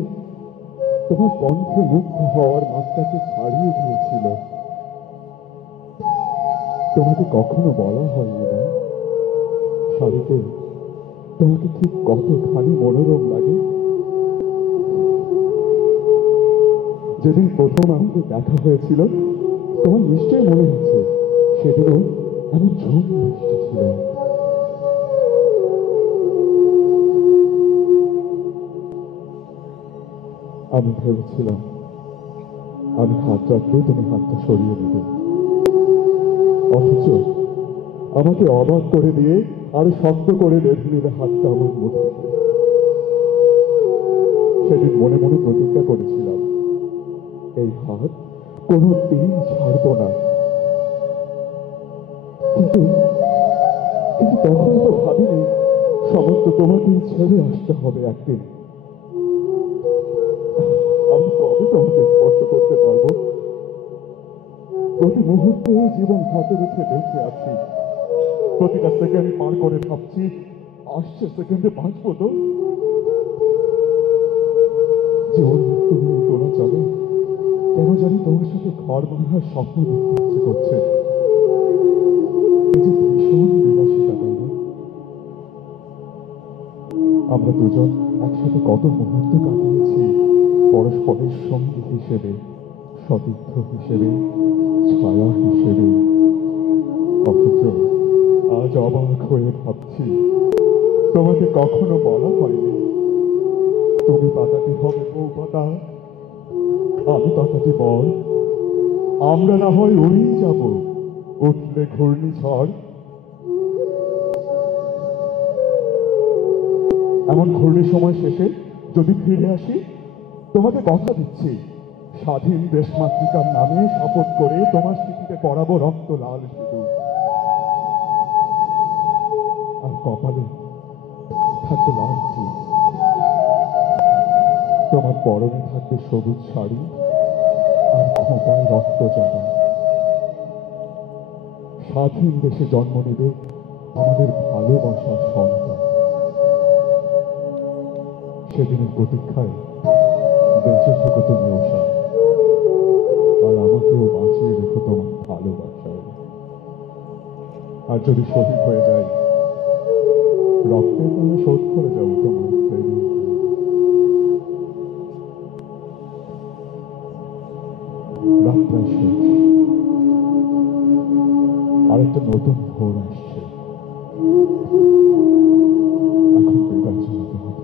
তোমার কণ্ঠে মুগ্ধ হওয়ার মাত্রাকে ছাড়িয়ে দিয়েছিল। তোমাকে কখনো বলা হয়নি না শাড়িতে তোমাকে ঠিক কতখানি মনোরম লাগে। যেদিন প্রথম আমাদের দেখা হয়েছিল, তোমার নিশ্চয়ই মনে আছে, সেদিনও এমন ঝুম বৃষ্টি ছিল। আমি ভেবেছিলাম আমি হাত রাখলে তুমি হাতটা সরিয়ে দেবে, অথচ আমাকে অবাক করে দিয়ে আরো শক্ত করে বেঁধে নিলে হাতটা আমার মুঠোতে। সেদিন মনে মনে প্রতিজ্ঞা করেছিলাম এই হাত কোনো দিন ছাড়বো না। কিন্তু কিন্তু তখন তো ভাবিনি সমস্ত তোমাকেই ছেড়ে আসতে হবে একদিন। আমি কবে তোমাকে স্পর্শ করতে পারবো? প্রতি মুহূর্তে জীবন হাতে রেখে বেঁচে আছি। প্রতিটা সেকেন্ড পার করে ভাবছি আসছে সেকেন্ডে বাঁচবো তো। জীবন তুমি তোলা চলে কেন জানি তোমার সাথে ঘর বাঁধার স্বপ্ন দেখতে ইচ্ছে করছে। এই যে ভীষণ বিলাসিতা, তাই না? আমরা দুজন একসাথে কত মুহূর্ত কাটিয়েছি পরস্পরের সঙ্গী হিসেবে, সতীর্থ হিসেবে, ছায়া হিসেবে। অথচ আজ অবাক হয়ে ভাবছি তোমাকে কখনো বলা হয়নি তুমি পাতাটি হবে বউ পাতা, আমি পাতাটি বল। আমরা না হয় উড়েই যাব উঠলে ঘূর্ণিঝড়। এমন ঘূর্ণি সময় শেষে যদি ফিরে আসি, তোমাকে কথা দিচ্ছি স্বাধীন দেশমাতৃকার নামে শপথ করে তোমার স্মৃতিতে পড়াবো রক্ত লাল সিঁদুর। আর কপালে থাকবে লাল টিপ, তোমার পরনে থাকবে সবুজ শাড়ি আর খোঁপায় রক্ত জমা। স্বাধীন দেশে জন্ম নেবে আমাদের ভালোবাসার সন্তান। সেদিনের প্রতীক্ষায় বেঁচে থেকো তুমি ওষা, আর আমাকেও বাঁচিয়ে রেখো তোমার ভালোবাসায়। আর যদি শহীদ হয়ে যায়, রক্তের দ্বারা শোধ করে যাবো তোমার প্রেমে। রাতটা শেষ, আরেকটা নতুন ভোর আসছে। এখন বিদায় জানাতে হবে।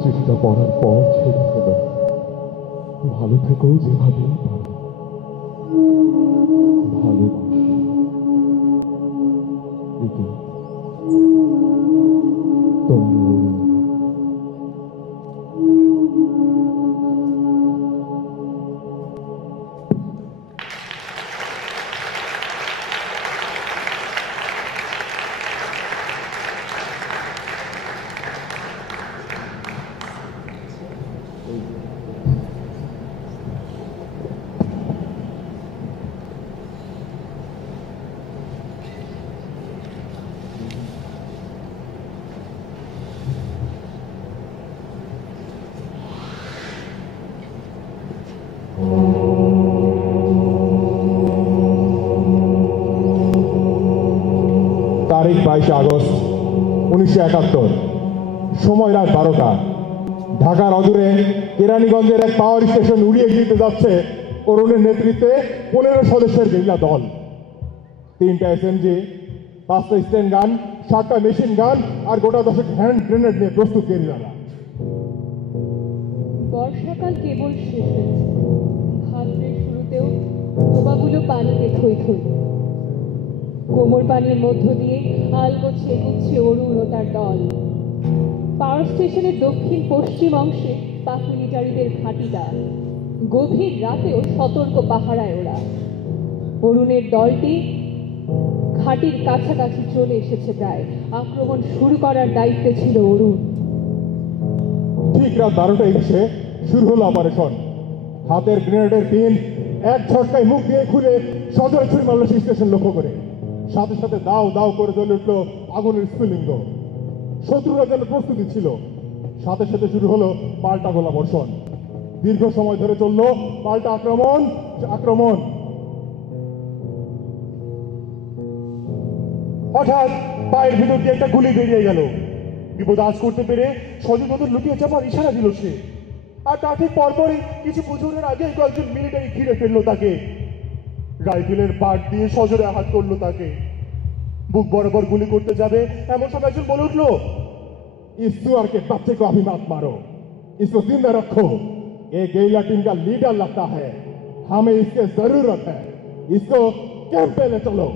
চিঠিটা পড়ার পর ছেড়ে ফেলো। ভালো থেকো যেভাবেই পারো। ভালোবাসি। এটি তোমার। তারিখ 22 আগস্ট 1971, সময় রাত 12টা। ঢাকার অদূরে কেরানীগঞ্জের এক পাওয়ার স্টেশন উড়িয়ে দিতে যাচ্ছে অরুণের নেতৃত্বে 15 সদস্যের গেরিলা দল। 3টা SMG, 5টা স্ট্যান্ড গান, 7টা মেশিন গান আর গোটা 10 হ্যান্ড গ্রেনেড নিয়ে প্রস্তুত গেরিলারা। বর্ষাকাল কেবল শেষ হয়েছে, ভাদ্রের শুরুতেও ডোবাগুলো পানিতে থই থই। কোমর পানির মধ্য দিয়ে আলগোছে এগুচ্ছে অরুণ ও তার দল। পাওয়ার স্টেশনের দক্ষিণ পশ্চিম অংশে পাক মিলিটারিদের ঘাঁটিটা, গভীর রাতেও সতর্ক পাহারায় ওরা। অরুণের দলটি ঘাঁটির কাছাকাছি চলে এসেছে প্রায়। আক্রমণ শুরু করার দায়িত্বে ছিল অরুণ। ঠিক রাত 12টা ইঞ্চে শুরু হলো অপারেশন। হাতের গ্রেনেডের পিন এক ঝটকায় মুখ দিয়ে খুলে সজোরে ছুরি মারল সেই স্টেশন লক্ষ্য করে। সাথে সাথে দাও দাও করে জ্বলে উঠল আগুনের স্ফুলিঙ্গ। শত্রুরা যেন প্রস্তুতি ছিল। সাথে সাথে শুরু হলো পাল্টা গোলা বর্ষণ। দীর্ঘ সময় ধরে চলল পাল্টা আক্রমণ আক্রমণ। হঠাৎ পায়ের ভিতর দিয়ে একটা গুলি বেরিয়ে গেল। বিপদ আজ করতে পেরে সজীব নতুন লুকিয়ে যাবার ইশারা দিল সে। আর তার ঠিক পরপরই কিছু বুঝুনের আগে কয়েকজন মিলিটারি ঘিরে ফেললো তাকে। রাইফেলের পাট দিয়ে সজোরে আঘাত করলো তাকে। বুক বরাবর গুলি করতে যাবে এমন সময় একজন বলে উঠলো, इस सुअर के बच्चे को अभी मत मारो, इसको जिंदा रखो। ये गेरिला टीम का लीडर लगता है, हमें इसके जरूरत है, इसको कैंप पे ले चलो।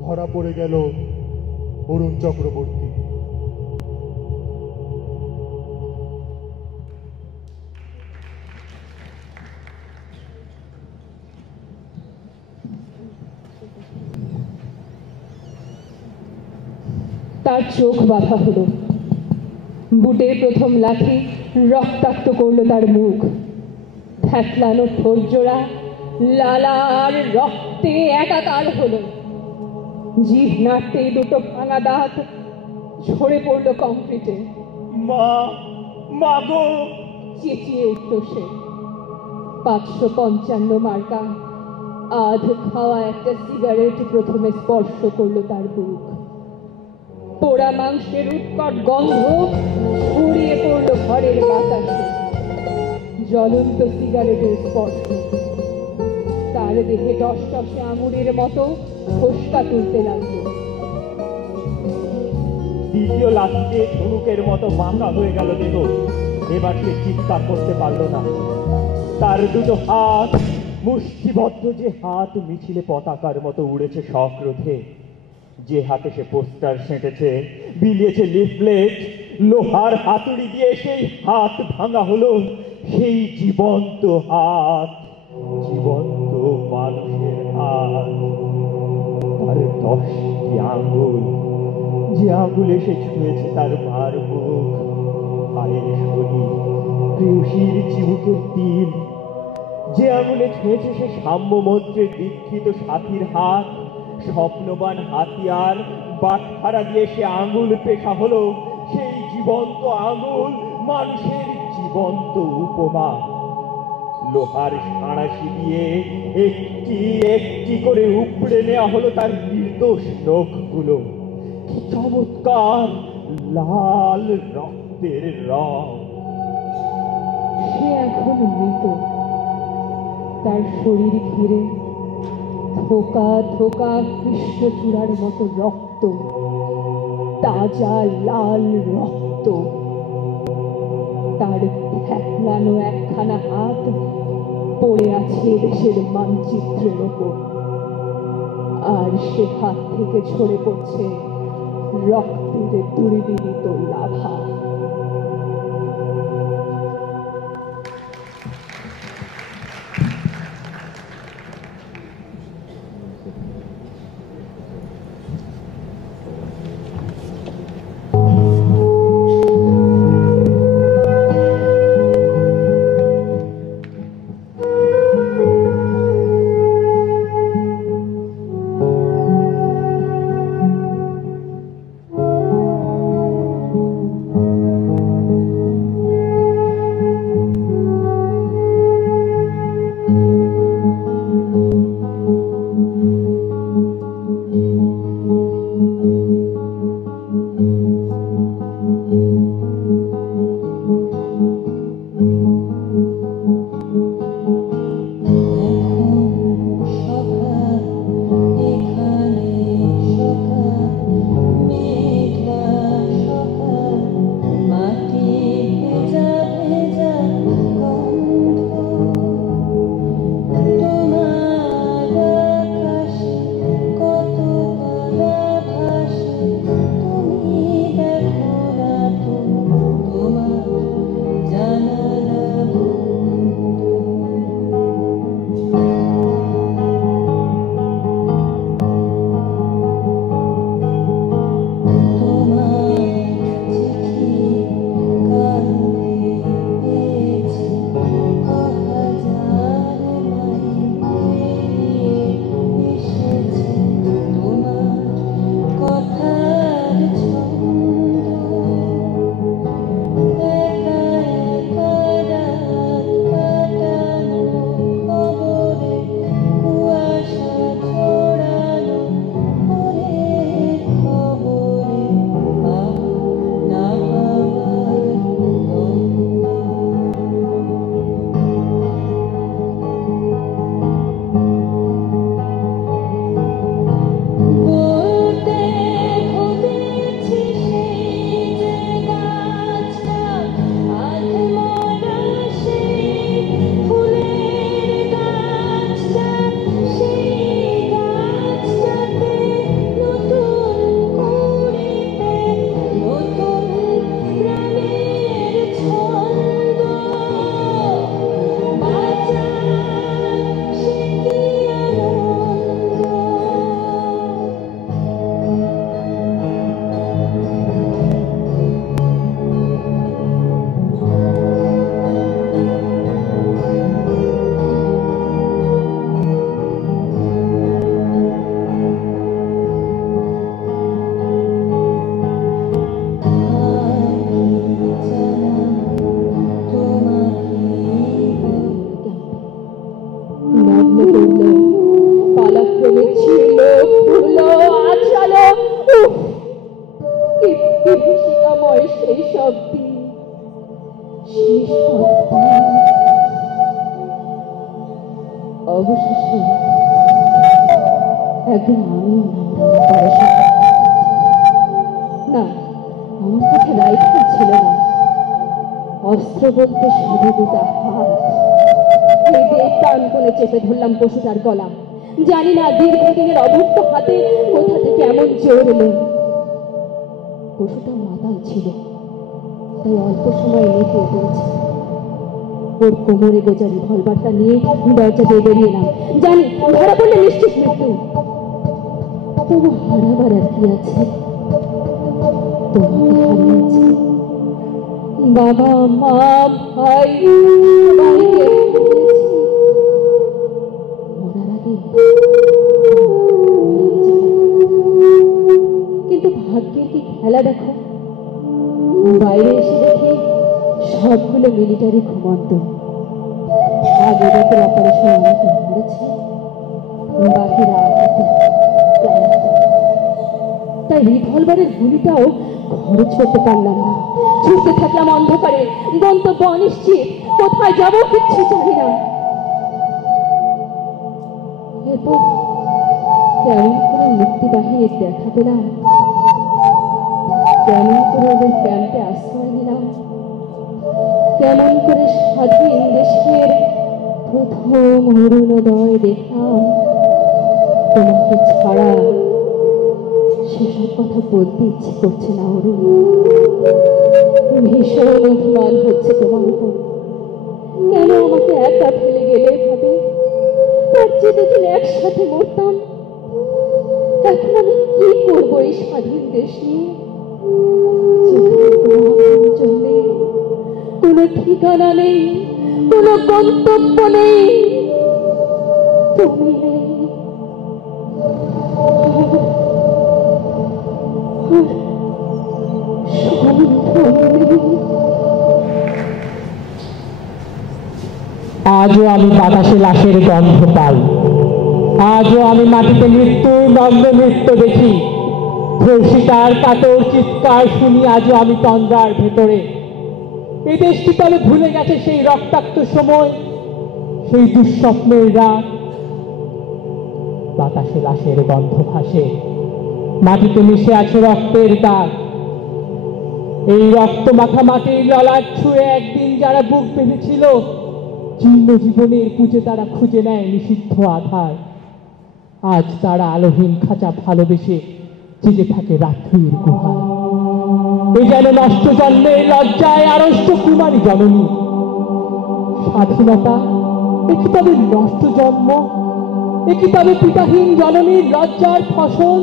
ধরা পড়ে গেল অরুণ চক্রবর্তী। তার চোখ বাঁধা হলো। বুটের প্রথম লাঠি রক্তাক্ত করলো তার মুখ। থ্যাতলানো ঠোঁট জোড়া লালার রক্তে একাকার হলো। জিভ নাড়তেই দুটো ভাঙা দাঁত ঝরে পড়লো কংক্রিটে। মা, মা গো! চেঁচিয়ে উঠল সে। 555 মার্কা আধ খাওয়া একটা সিগারেট প্রথমে স্পর্শ করলো তার বুক। পোড়া মাংসের উৎকট গন্ধ ছড়িয়ে পড়লো ঘরের বাতাসে। জ্বলন্ত সিগারেটের স্পর্শ তার দেহে টসটসে আঙুরের মতো ফোসকা তুলতে লাগলো। দ্বিতীয় লাঠিতে ধনুকের মতো বাঁকা হয়ে গেল দেহ। এবার সে চিৎকার করতে পারল না। তার দুটো হাত, মুষ্টিবদ্ধ যে হাত মিছিলে পতাকার মতো উড়েছে সক্রোধে। যে হাতে সে পোস্টার সেঁটেছে, বিলিয়েছে লিফলেট, লোহার হাতুড়ি দিয়ে সেই হাত ভাঙা হলো। সেই জীবন্ত হাত, জীবন্ত মানুষের হাত। তার 10টি আঙ্গুল, যে আঙ্গুলে সে ছুঁয়েছে তার মার বুক, পায়ের শরীর, প্রেয়সীর চিবুকের তিল। যে আঙুলে ছুঁয়েছে সে সাম্য মন্ত্রে দীক্ষিত সাথীর হাত। স্বপ্নবান হাতিয়ার বাটখারা দিয়ে সে আঙুল পেশা হলো। সেই জীবন্ত আঙুল মানুষের জীবন্ত উপমা। লোহার সাঁড়াশি দিয়ে একটি একটি করে উপড়ে নেওয়া হলো তার নির্দোষ নখগুলো। কি চমৎকার লাল রক্তের রং! সে এখন মৃত। তার শরীর ঘিরে থোকা থোকা কৃষ্ণচূড়ার মতো রক্ত, তাজা লাল রক্ত। তার ফ্যাকলানো একখানা হাত পড়ে আছে দেশের মানচিত্রের ওপর। আর সে হাত থেকে ঝরে পড়ছে রক্তের দুর্বিনীত লাভা। সেই সব দিন, সেই সব দিন। অবশেষে একদিন আমিও নামলাম পড়াশোনা। না, আমার কাছে রাইফেল ছিল না, অস্ত্র বলতে শুধু দুটা হাত। এই দিয়ে টান করে চেপে ধরলাম পশুটার গলা। জানি না দীর্ঘদিনের অভুক্ত হাতে কোথা থেকে এমন জোর এলো। পশুটা মাতাল ছিল, তাই অল্প সময় নেতিয়ে পড়েছে। ওর কোমরে গোজা রিভলভারটা নিয়ে দরজা দিয়ে বেরিয়ে এলাম। জানি ধরা পড়লে নিশ্চিত মৃত্যু, তবু হারাবার আর কি আছে? তোমাকে হারিয়েছি, বাবা মা ভাই সবাইকে হারিয়েছি। মরার আগে কিন্তু ভাগ্যের কি খেলা দেখো, বাইরে এসে দেখি সবগুলো মিলিটারি ঘুমন্ত। আগে রাতের অপারেশন অনেকে মরেছে, বাকিরা আহত, ক্লান্ত। তাই রিভলভারের গুলিটাও খরচ করতে পারলাম না। ছুটতে থাকলাম অন্ধকারে, গন্তব্য অনিশ্চিত, কোথায় যাবো কিচ্ছু জানি না। এরপর কেমন করে মুক্তিবাহিনীর দেখা পেলাম, কেমন করে ওদের ক্যাম্পে আশ্রয় নিলাম, কেমন করে স্বাধীন দেশের প্রথম অরুণোদয় দেখলাম, তোমাকে ছাড়া সেসব কথা বলতে ইচ্ছে করছে না অরুণ। ভীষণ অভিমান হচ্ছে তোমার উপর। কেন আমাকে একা ফেলে গেলে ভাবে? তার চেয়ে দুদিন একসাথে মরতাম। এখন আমি কি করবো এই স্বাধীন দেশ নিয়ে, কোনো ঠিকানা নেই, কোনো গন্তব্য নেই, তুমি নেই। আজও আমি বাতাসে লাশের গন্ধ পাই, আজও আমি মাটিতে মৃত্যু, নগ্ন নৃত্য দেখি। ধর্ষিতার কাতর চিৎকার শুনি আজও আমি তন্দ্রার ভেতরে। এই দেশটি তাহলে ভুলে গেছে সেই রক্তাক্ত সময়, সেই দুঃস্বপ্নের রাত। বাতাসে লাশের গন্ধ ভাসে, মাটিতে মিশে আছে রক্তের দাগ। এই রক্ত মাখা মাটির ললাট ছুঁয়ে একদিন যারা বুক বেঁধেছিল, জীর্ণ জীবনের পুজো তারা খুঁজে নেয় নিষিদ্ধ আধার। আজ তারা আলোহীন খাঁচা ভালোবেসে জেগে থাকে রাত্রির গুহায়। এ যেন নষ্ট জন্মের লজ্জায় আড়ষ্ট কুমারী জননী। স্বাধীনতা এ কি তবে নষ্ট জন্ম? এ কি তবে পিতাহীন জননীর লজ্জার ফসল?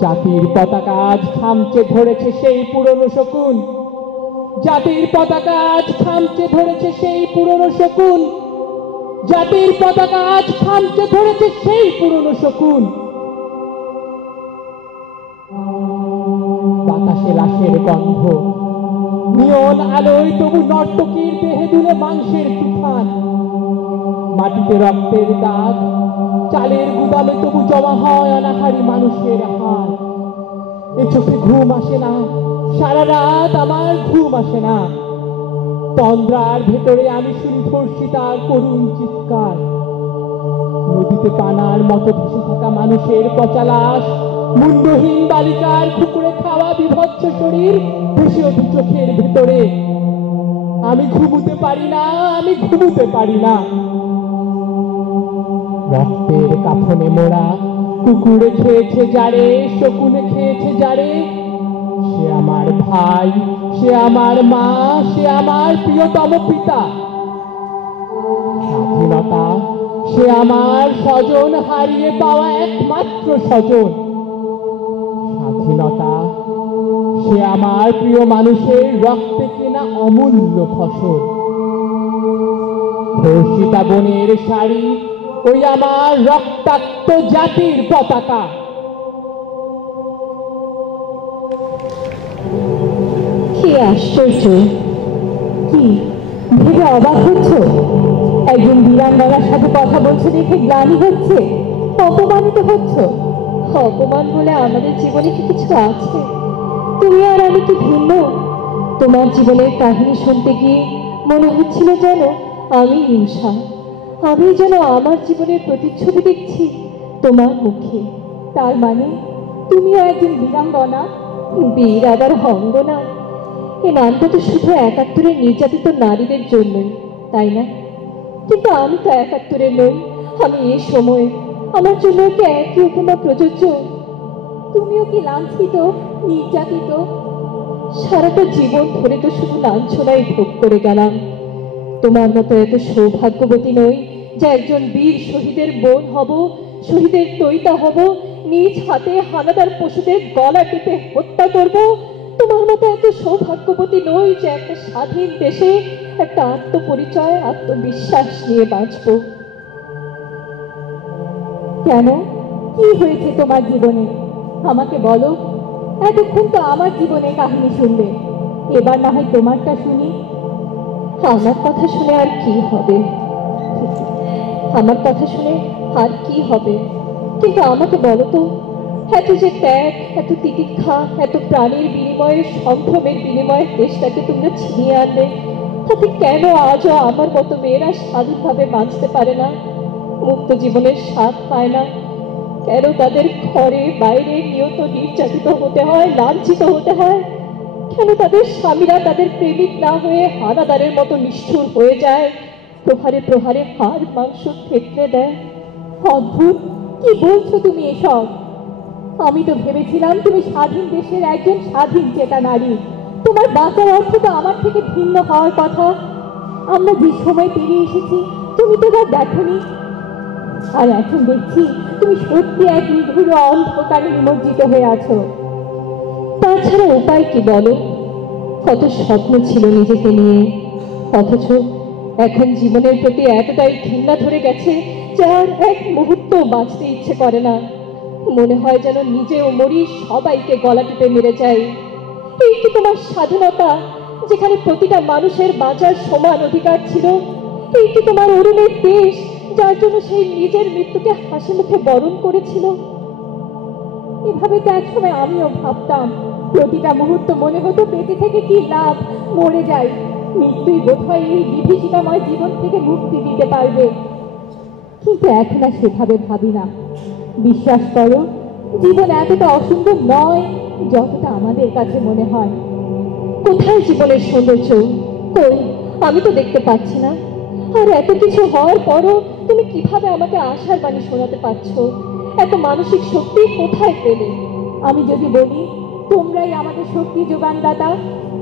জাতির পতাকা আজ খামচে ধরেছে সেই পুরনো শকুন, জাতির পতাকা আজ খামচে ধরেছে সেই পুরনো শকুন, জাতির পতাকা আজ খামচে ধরেছে সেই পুরনো শকুন। বাতাসে লাশের গন্ধ, নিয়ন আলোয় তবু নর্তকীর দেহে দুলে মাংসের তুফান। মাটিতে রক্তের দাগ, চালের গুদামে তবু জমা হয় অনাহারী মানুষের হাত। এ চোখে ঘুম আসে না, সারা রাত আমার ঘুম আসে না। তন্দ্রার ভেতরে আমি শুনি ধর্ষিতার করুণ চিৎকার। নদীতে পানার মতো ভেসে থাকা মানুষের পচা লাশ, মুন্ডহীন বালিকার কুকুরে খাওয়া বিভৎস শরীর ভেসে ওঠে চোখের ভেতরে। আমি ঘুমুতে পারি না, আমি ঘুমুতে পারি না। রক্তের কাফনে মোড়া কুকুরে খেয়েছে যারে, শকুনে খেয়েছে যারে। সে আমার ভাই, সে আমার মা, সে আমার প্রিয়তম পিতা। স্বাধীনতা সে আমার স্বজন হারিয়ে পাওয়া একমাত্র স্বজন। স্বাধীনতা সে আমার প্রিয় মানুষের রক্তে কেনা অমূল্য ফসল। ধর্ষিতা বনের শাড়ি ওই আমার রক্তাক্ত জাতির পতাকা। কি আশ্চর্য! কি ভেবে অবাক হচ্ছ? একজন বীরাঙ্গনার সাথে কথা বলছো দেখে গ্লানি হচ্ছে, অপমানিত হচ্ছ। অপমান বলে আমাদের জীবনে কি কিছু আছে? তুমি আর আমি কি ভিন্ন? তোমার জীবনের কাহিনী শুনতে গিয়ে মনে হচ্ছিল যেন আমি উষা, আমি যেন আমার জীবনের প্রতিচ্ছবি দেখছি তোমার মুখে। তার মানে তুমিও একজন বীরাঙ্গনা? বীর আবার অঙ্গনা? এই নামটা তো শুধু ৭১-এর নির্যাতিত নারীদের জন্যই, তাই না? কিন্তু আমি তো ৭১-এর নই, আমি এই সময়ে। আমার জন্য কি একই উপমা প্রযোজ্য? তুমিও কি লাঞ্ছিত, নির্যাতিত? সারাটা জীবন ধরে তো শুধু লাঞ্ছনাই ভোগ করে গেলাম। তোমার মতো এত সৌভাগ্যবতী নই যে একজন বীর শহীদের বোন হব, শহীদের তৈতা হব, নিজ হাতে হানাদার পশুদের গলা টিপে হত্যা করব। তোমার মতো এত সৌভাগ্যবতী নই যে একটা স্বাধীন দেশে একটা আত্মপরিচয়, আত্মবিশ্বাস নিয়ে বাঁচব। কেন? কি হয়েছে তোমার জীবনে? আমাকে বলো। এতক্ষণ তো আমার জীবনের কাহিনী শুনলে, এবার না হয় তোমারটা শুনি। আমার কথা শুনে আর কি হবে? আমার কথা শুনে আর কি হবে? কিন্তু আমাকে বলো তো, এত যে ত্যাগ, এত তিতিক্ষা, এত প্রাণীর বিনিময়ে, সম্ভ্রমের বিনিময়ে দেশটাকে তোমরা ছিনিয়ে আনলে, তাতে কেন আজও আমার মতো মেয়েরা স্বাধীনভাবে বাঁচতে পারে না, মুক্ত জীবনের স্বাদ পায় না? কেন তাদের ঘরে বাইরে নিয়ত নির্যাতিত হতে হয়, লাঞ্ছিত হতে হয়? কেন তাদের স্বামীরা তাদের প্রেমিক না হয়ে হানাদারের মতো নিষ্ঠুর হয়ে যায়, প্রহারে প্রহারে হাড় মাংস থেতলে দেয়? অদ্ভুত, কি বলছো তুমি এসব? আমি তো ভেবেছিলাম তুমি স্বাধীন দেশের একজন স্বাধীন চেতা নারী। তোমার বাঁচার অর্থ তো আমার থেকে ভিন্ন হওয়ার কথা। আমরা যে সময় পেরিয়ে এসেছি তুমি তো তা দেখোনি। আর এখন দেখছি তুমি সত্যি এক নিঘুর অন্ধকারে নিমজ্জিত হয়ে আছো। তাছাড়া উপায় কি বলো? কত স্বপ্ন ছিল নিজেকে নিয়ে, অথচ এখন জীবনের প্রতি এতটাই ঘৃণা ধরে গেছে যে আর এক মুহূর্ত বাঁচতে ইচ্ছে করে না। মনে হয় যেন নিজেও মরি, সবাইকে গলা টিপে মেরে যাই। এই কি তোমার স্বাধীনতা, যেখানে প্রতিটা মানুষের বাঁচার সমান অধিকার ছিল? এই কি তোমার অরুণের দেশ, যার জন্য সেই নিজের মৃত্যুকে হাসি মুখে বরণ করেছিল? এভাবে তো একসময় আমিও ভাবতাম। প্রতিটা মুহূর্ত মনে হতো বেঁচে থেকে কি লাভ, মরে যাই। মৃত্যুই বোধহয় এই বিভীষিকাময় জীবন থেকে মুক্তি দিতে পারবে। কিন্তু এখন আর সেভাবে ভাবি না। বিশ্বাস করো, জীবন এতটা অসুন্দর নয় যতটা আমাদের কাছে মনে হয়। কোথায় জীবনের সৌন্দর্য? কই, আমি তো দেখতে পাচ্ছি না। আর এত কিছু হওয়ার পরও তুমি কিভাবে আমাকে আশার বাণী শোনাতে পারছো? এত মানসিক শক্তি কোথায় পেলে? আমি যদি বলি তোমরাই আমাদের শক্তি যোগানদাতা,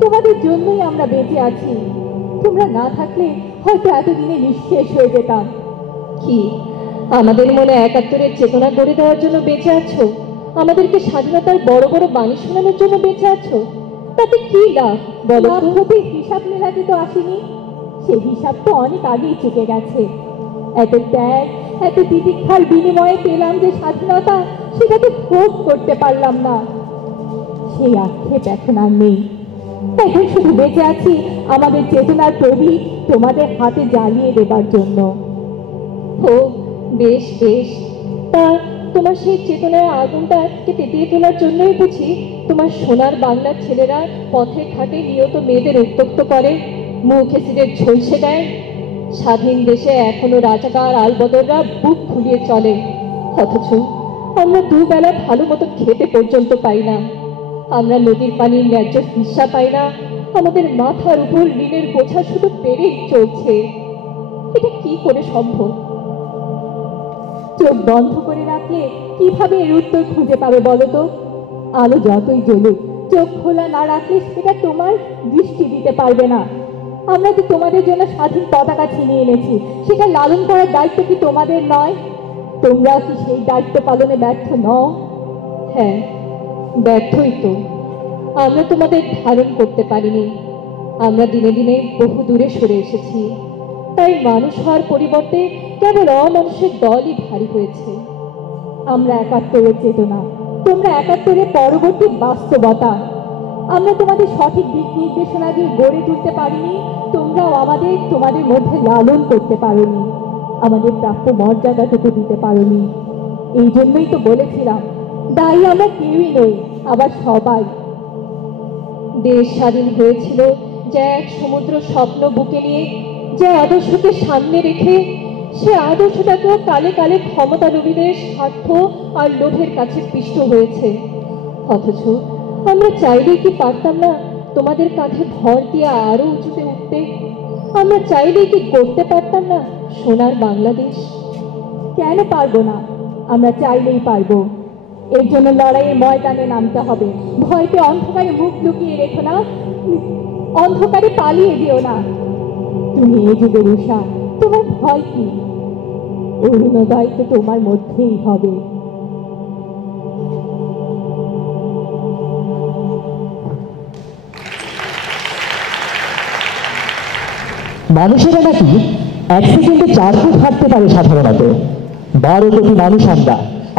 তোমাদের জন্যই আমরা বেঁচে আছি। তোমরা না থাকলে হয়তো এতদিনে নিঃশেষ হয়ে যেতাম। কি আমাদের মনে ৭১-এর চেতনা গড়ে দেওয়ার জন্য বেঁচে আছো? আমাদেরকে স্বাধীনতার বড় বড় বাণী শোনানোর জন্য বেঁচে আছো? তাতে কি লাভ বলো তো? ক্ষতির হিসাব মেলাতে তো আসিনি। সে হিসাব তো অনেক আগেই চুকে গেছে। এত ত্যাগ, এত তিতিক্ষার বিনিময়ে পেলাম যে স্বাধীনতা, সেটা তো ভোগ করতে পারলাম না। সেই আক্ষেপ এখন আর নেই। এখন শুধু বেঁচে আছি আমাদের চেতনার প্রদীপ তোমাদের হাতে জ্বালিয়ে দেবার জন্য। ও বেশ বেশ, তা তোমার সেই চেতনার আগুনটাকে তেতিয়ে তোলার জন্যই বুঝি তোমার সোনার বাংলার ছেলেরা পথে ঘাটে নিয়ত মেয়েদের উত্তক্ত করে, মুখ এসিডের ঝলসে দেয়? স্বাধীন দেশে এখনো রাজাকার আলবদররা বুক ফুলিয়ে চলে, অথচ আমরা দুবেলা ভালো মতো খেতে পর্যন্ত পাই না। আমরা নদীর পানির ন্যায্য হিস্সা পাই না। আমাদের মাথার উপর ঋণের বোঝা শুধু বেড়েই চলছে। এটা কি করে সম্ভব? চোখ বন্ধ করে রাখলে কিভাবে এর উত্তর খুঁজে পাবে বলো তো? আলো যতই জ্বলুক, চোখ খোলা না রাখলে সেটা তোমার দৃষ্টি দিতে পারবে না। আমরা তো তোমাদের জন্য স্বাধীন পতাকা ছিনিয়ে এনেছি, সেটা লালন করার দায়িত্ব কি তোমাদের নয়? তোমরাও কি সেই দায়িত্ব পালনে ব্যর্থ নও? হ্যাঁ, ব্যর্থই তো। আমরা তোমাদের ধারণ করতে পারিনি। আমরা দিনে দিনে বহু দূরে সরে এসেছি। তাই মানুষ হওয়ার পরিবর্তে কেবল অমানুষের দলই ভারী হয়েছে। আমরা ৭১-এর চেতনা, তোমরা ৭১-এর পরবর্তী বাস্তবতা। আমরা তোমাদের সঠিক দিক নির্দেশনা দিয়ে গড়ে তুলতে পারিনি, তোমরাও আমাদের তোমাদের মধ্যে লালন করতে পারোনি, আমাদের প্রাপ্য মর্যাদাটুকু দিতে পারোনি। এই জন্যই তো বলেছিলাম দায়ী আমরা কেউই নই, আবার সবাই। দেশ স্বাধীন হয়েছিল যে এক সমুদ্র স্বপ্ন বুকে নিয়ে, যে আদর্শকে সামনে রেখে, সে আদর্শটাকেও কালে কালে ক্ষমতালোভীদের স্বার্থ আর লোভের কাছে পিষ্ট হয়েছে। অথচ আমরা চাইলেই কি পারতাম না তোমাদের কাঁধে ভর দিয়ে আরো উঁচুতে উঠতে? আমরা চাইলেই কি করতে পারতাম না সোনার বাংলাদেশ? কেন পারবো না? আমরা চাইলেই পারবো। এর জন্য লড়াইয়ের ময়দানে নামতে হবে। ভয়কে অন্ধকারে মুখ লুকিয়ে রেখো না, অন্ধকারে পালিয়ে দিও না। তুমি এ যুগের উষা, তোমার ভয় কি? অরুণোদয় তো তোমার মধ্যেই হবে। মানুষেরা নাকি 1 সেকেন্ডে 4 ফুট হাঁটতে পারে সাধারণত। 12 কোটি মানুষ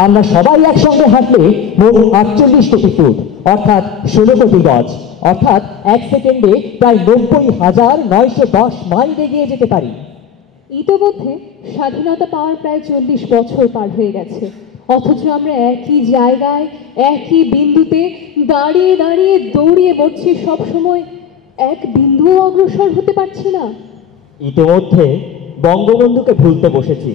আমরা সবাই একসঙ্গে হাঁটলে মোট 48 কোটি ফুট, অর্থাৎ 16 কোটি গজ, অর্থাৎ 1 সেকেন্ডে প্রায় 90,910 মাইল এগিয়ে যেতে পারি। ইতোমধ্যে স্বাধীনতা পাওয়ার প্রায় 40 বছর পার হয়ে গেছে, অথচ আমরা একই জায়গায় একই বিন্দুতে দাঁড়িয়ে দাঁড়িয়ে দৌড়িয়ে মরছি, সবসময় এক বিন্দুও অগ্রসর হতে পারছি না। ইতোমধ্যে বঙ্গবন্ধুকে ভুলতে বসেছি,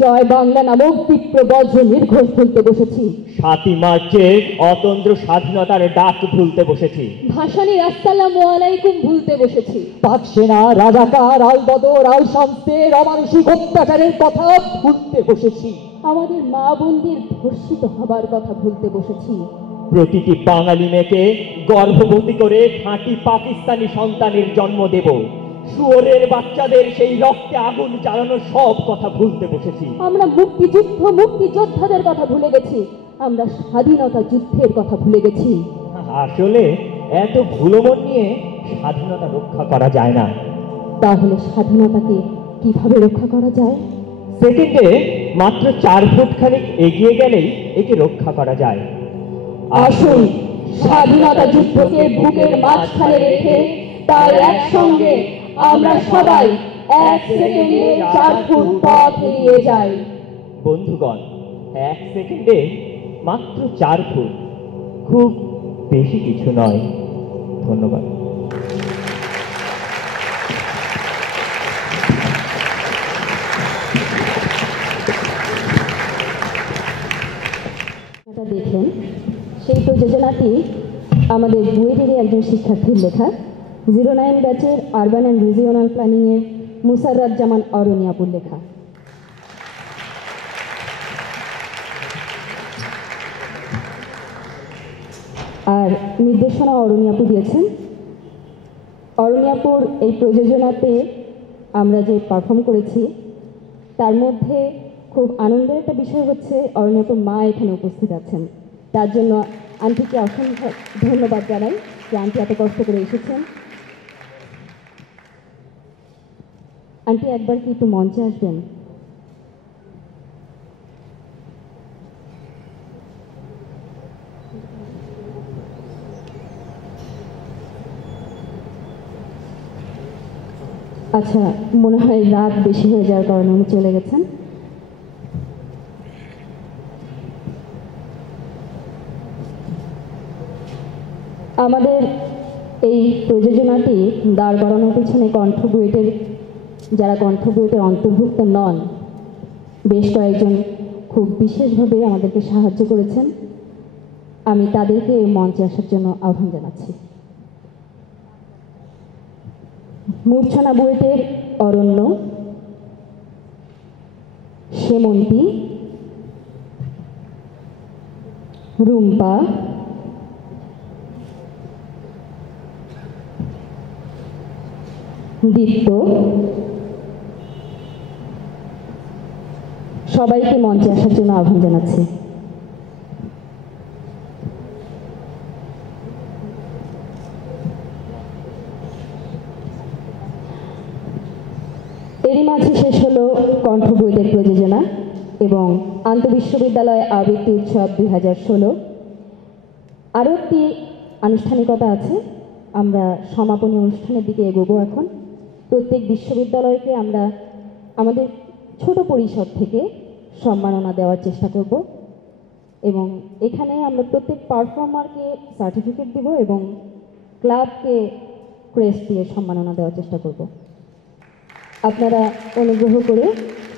জয় বাংলা নামক তীব্র বজ্র নির্ঘোষ ভুলতে বসেছি, 7ই মার্চে অতন্ত্র স্বাধীনতার ডাক ভুলতে বসেছি, ভাসানীর আসসালামু আলাইকুম ভুলতে বসেছি, পাক সেনা, রাজাকার, আল বদর, আল শামসের অমানসিক অত্যাচারের কথা ভুলতে বসেছি, আমাদের মা বোনদের ধর্ষিত হবার কথা ভুলতে বসেছি, প্রতিটি বাঙালি মেয়েকে গর্ভবতী করে খাঁটি পাকিস্তানি সন্তানের জন্ম দেব, শুয়োরের বাচ্চাদের সেই রক্তে আগুন জ্বালানোর সব কথা ভুলতে বসেছি। আমরা মুক্তিযোদ্ধাদের কথা ভুলে গেছি, আমরা স্বাধীনতা যুদ্ধের কথা ভুলে গেছি। আসলে এত ভুলমন নিয়ে স্বাধীনতা রক্ষা করা যায় না। তাহলে স্বাধীনতাকে কিভাবে রক্ষা করা যায়? সেকেন্ডে মাত্র 4 ফুট খানিক এগিয়ে গেলেই একে রক্ষা করা যায়। আসুন স্বাধীনতা যুদ্ধকে বুকের মাঝখানে রেখে তার একসঙ্গে আমরা সবাই 1 সেকেন্ডে 4 ফুট পথ এগিয়ে যাই। বন্ধুগণ, 1 সেকেন্ডে মাত্র 4 ফুট, খুব বেশি কিছু নয়। ধন্যবাদ। দেখেন, সেই প্রযোজনাটি আমাদের বুয়েটেরই একজন শিক্ষার্থীর লেখা, 09 ব্যাচের আরবান অ্যান্ড রিজিওনাল প্ল্যানিংয়ের মুসাররাত জামান অরণ্যাপুর লেখা। আর নির্দেশনা অরণ্যাপু দিয়েছেন। অরণ্যাপুর এই প্রযোজনাতে আমরা যে পারফর্ম করেছি তার মধ্যে খুব আনন্দের একটা বিষয় হচ্ছে অরণ্যাপুর মা এখানে উপস্থিত আছেন। তার জন্য আন্টিকে অসংখ্য ধন্যবাদ জানাই যে আন্টি এত কষ্ট করে এসেছেন। আন্টি একবার কি একটু মঞ্চে আসবেন? আচ্ছা, মনে হয় রাত বেশি হয়ে যাওয়ার কারণে উনি চলে গেছেন। আমাদের এই প্রযোজনাটি দাঁড় করানোর পিছনে যারা কণ্ঠ বুয়েটের অন্তর্ভুক্ত নন, বেশ কয়েকজন খুব বিশেষভাবে আমাদেরকে সাহায্য করেছেন। আমি তাদেরকে মঞ্চে আসার জন্য আহ্বান জানাচ্ছি। মূর্ছনা বুয়েটের অরণ্য, সেমন্তী, রুম্পা, দীপ্ত, সবাইকে মঞ্চে আসার জন্য আহ্বান জানাচ্ছি। এরই মাঝে শেষ হলো কণ্ঠ বুয়েটের প্রযোজনা এবং আন্তঃবিশ্ববিদ্যালয় আবৃত্তি উৎসব 2016। আরও একটি আনুষ্ঠানিকতা আছে, আমরা সমাপনী অনুষ্ঠানের দিকে এগোবো এখন। প্রত্যেক বিশ্ববিদ্যালয়কে আমরা আমাদের ছোট পরিসর থেকে সম্মাননা দেওয়ার চেষ্টা করব। এবং এখানে আমরা প্রত্যেক পারফর্মারকে সার্টিফিকেট দেব এবং ক্লাবকে ক্রেস্ট দিয়ে সম্মাননা দেওয়ার চেষ্টা করব। আপনারা অনুগ্রহ করে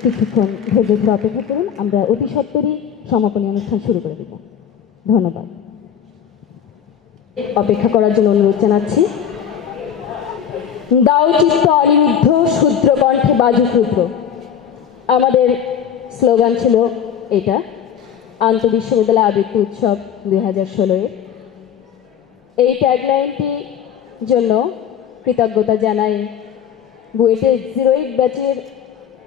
কিছুক্ষণ ধৈর্য ধরে অপেক্ষা করুন, আমরা অতি সত্বরই সমাপনী অনুষ্ঠান শুরু করে দেব। ধন্যবাদ। অপেক্ষা করার জন্য অনুরোধ জানাচ্ছি। দাও চিত্ত অনিরুদ্ধ শূদ্র কণ্ঠে বাজুক রুদ্র, আমাদের স্লোগান ছিল এটা, আন্তঃবিশ্ববিদ্যালয় আবৃত্তি উৎসব 2016-এর। এই ট্যাগলাইনটির জন্য কৃতজ্ঞতা জানাই বুয়েটের 08 ব্যাচের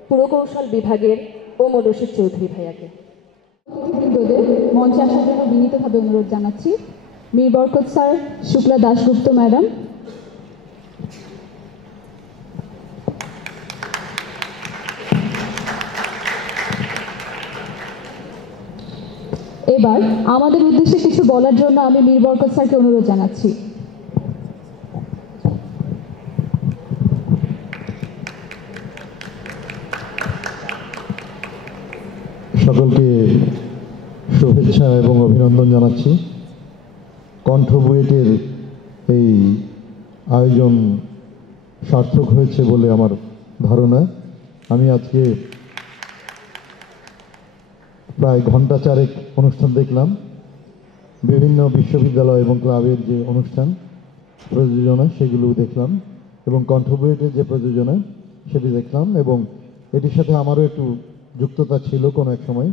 পুরকৌশল বিভাগের ওমর রশিদ চৌধুরী ভাইয়াকে। অতিথিবৃন্দদের মঞ্চে আসার জন্য বিনীতভাবে অনুরোধ জানাচ্ছি। মীর বরকত স্যার, শুক্লা দাশগুপ্ত ম্যাডাম, এবার আমাদের উদ্দেশ্যে কিছু বলার জন্য আমি মীর বরকত স্যারকে অনুরোধ জানাচ্ছি। সকলকে শুভেচ্ছা এবং অভিনন্দন জানাচ্ছি। কণ্ঠ বুয়েটের এই আয়োজন সার্থক হয়েছে বলে আমার ধারণা। আমি আজকে প্রায় ঘন্টা চারেক অনুষ্ঠান দেখলাম, বিভিন্ন বিশ্ববিদ্যালয় এবং ক্লাবের যে অনুষ্ঠান প্রযোজনা সেগুলো দেখলাম, এবং কণ্ঠ বুয়েটের যে প্রযোজনা সেটি দেখলাম, এবং এটির সাথে আমারও একটু যুক্ততা ছিল কোনো এক সময়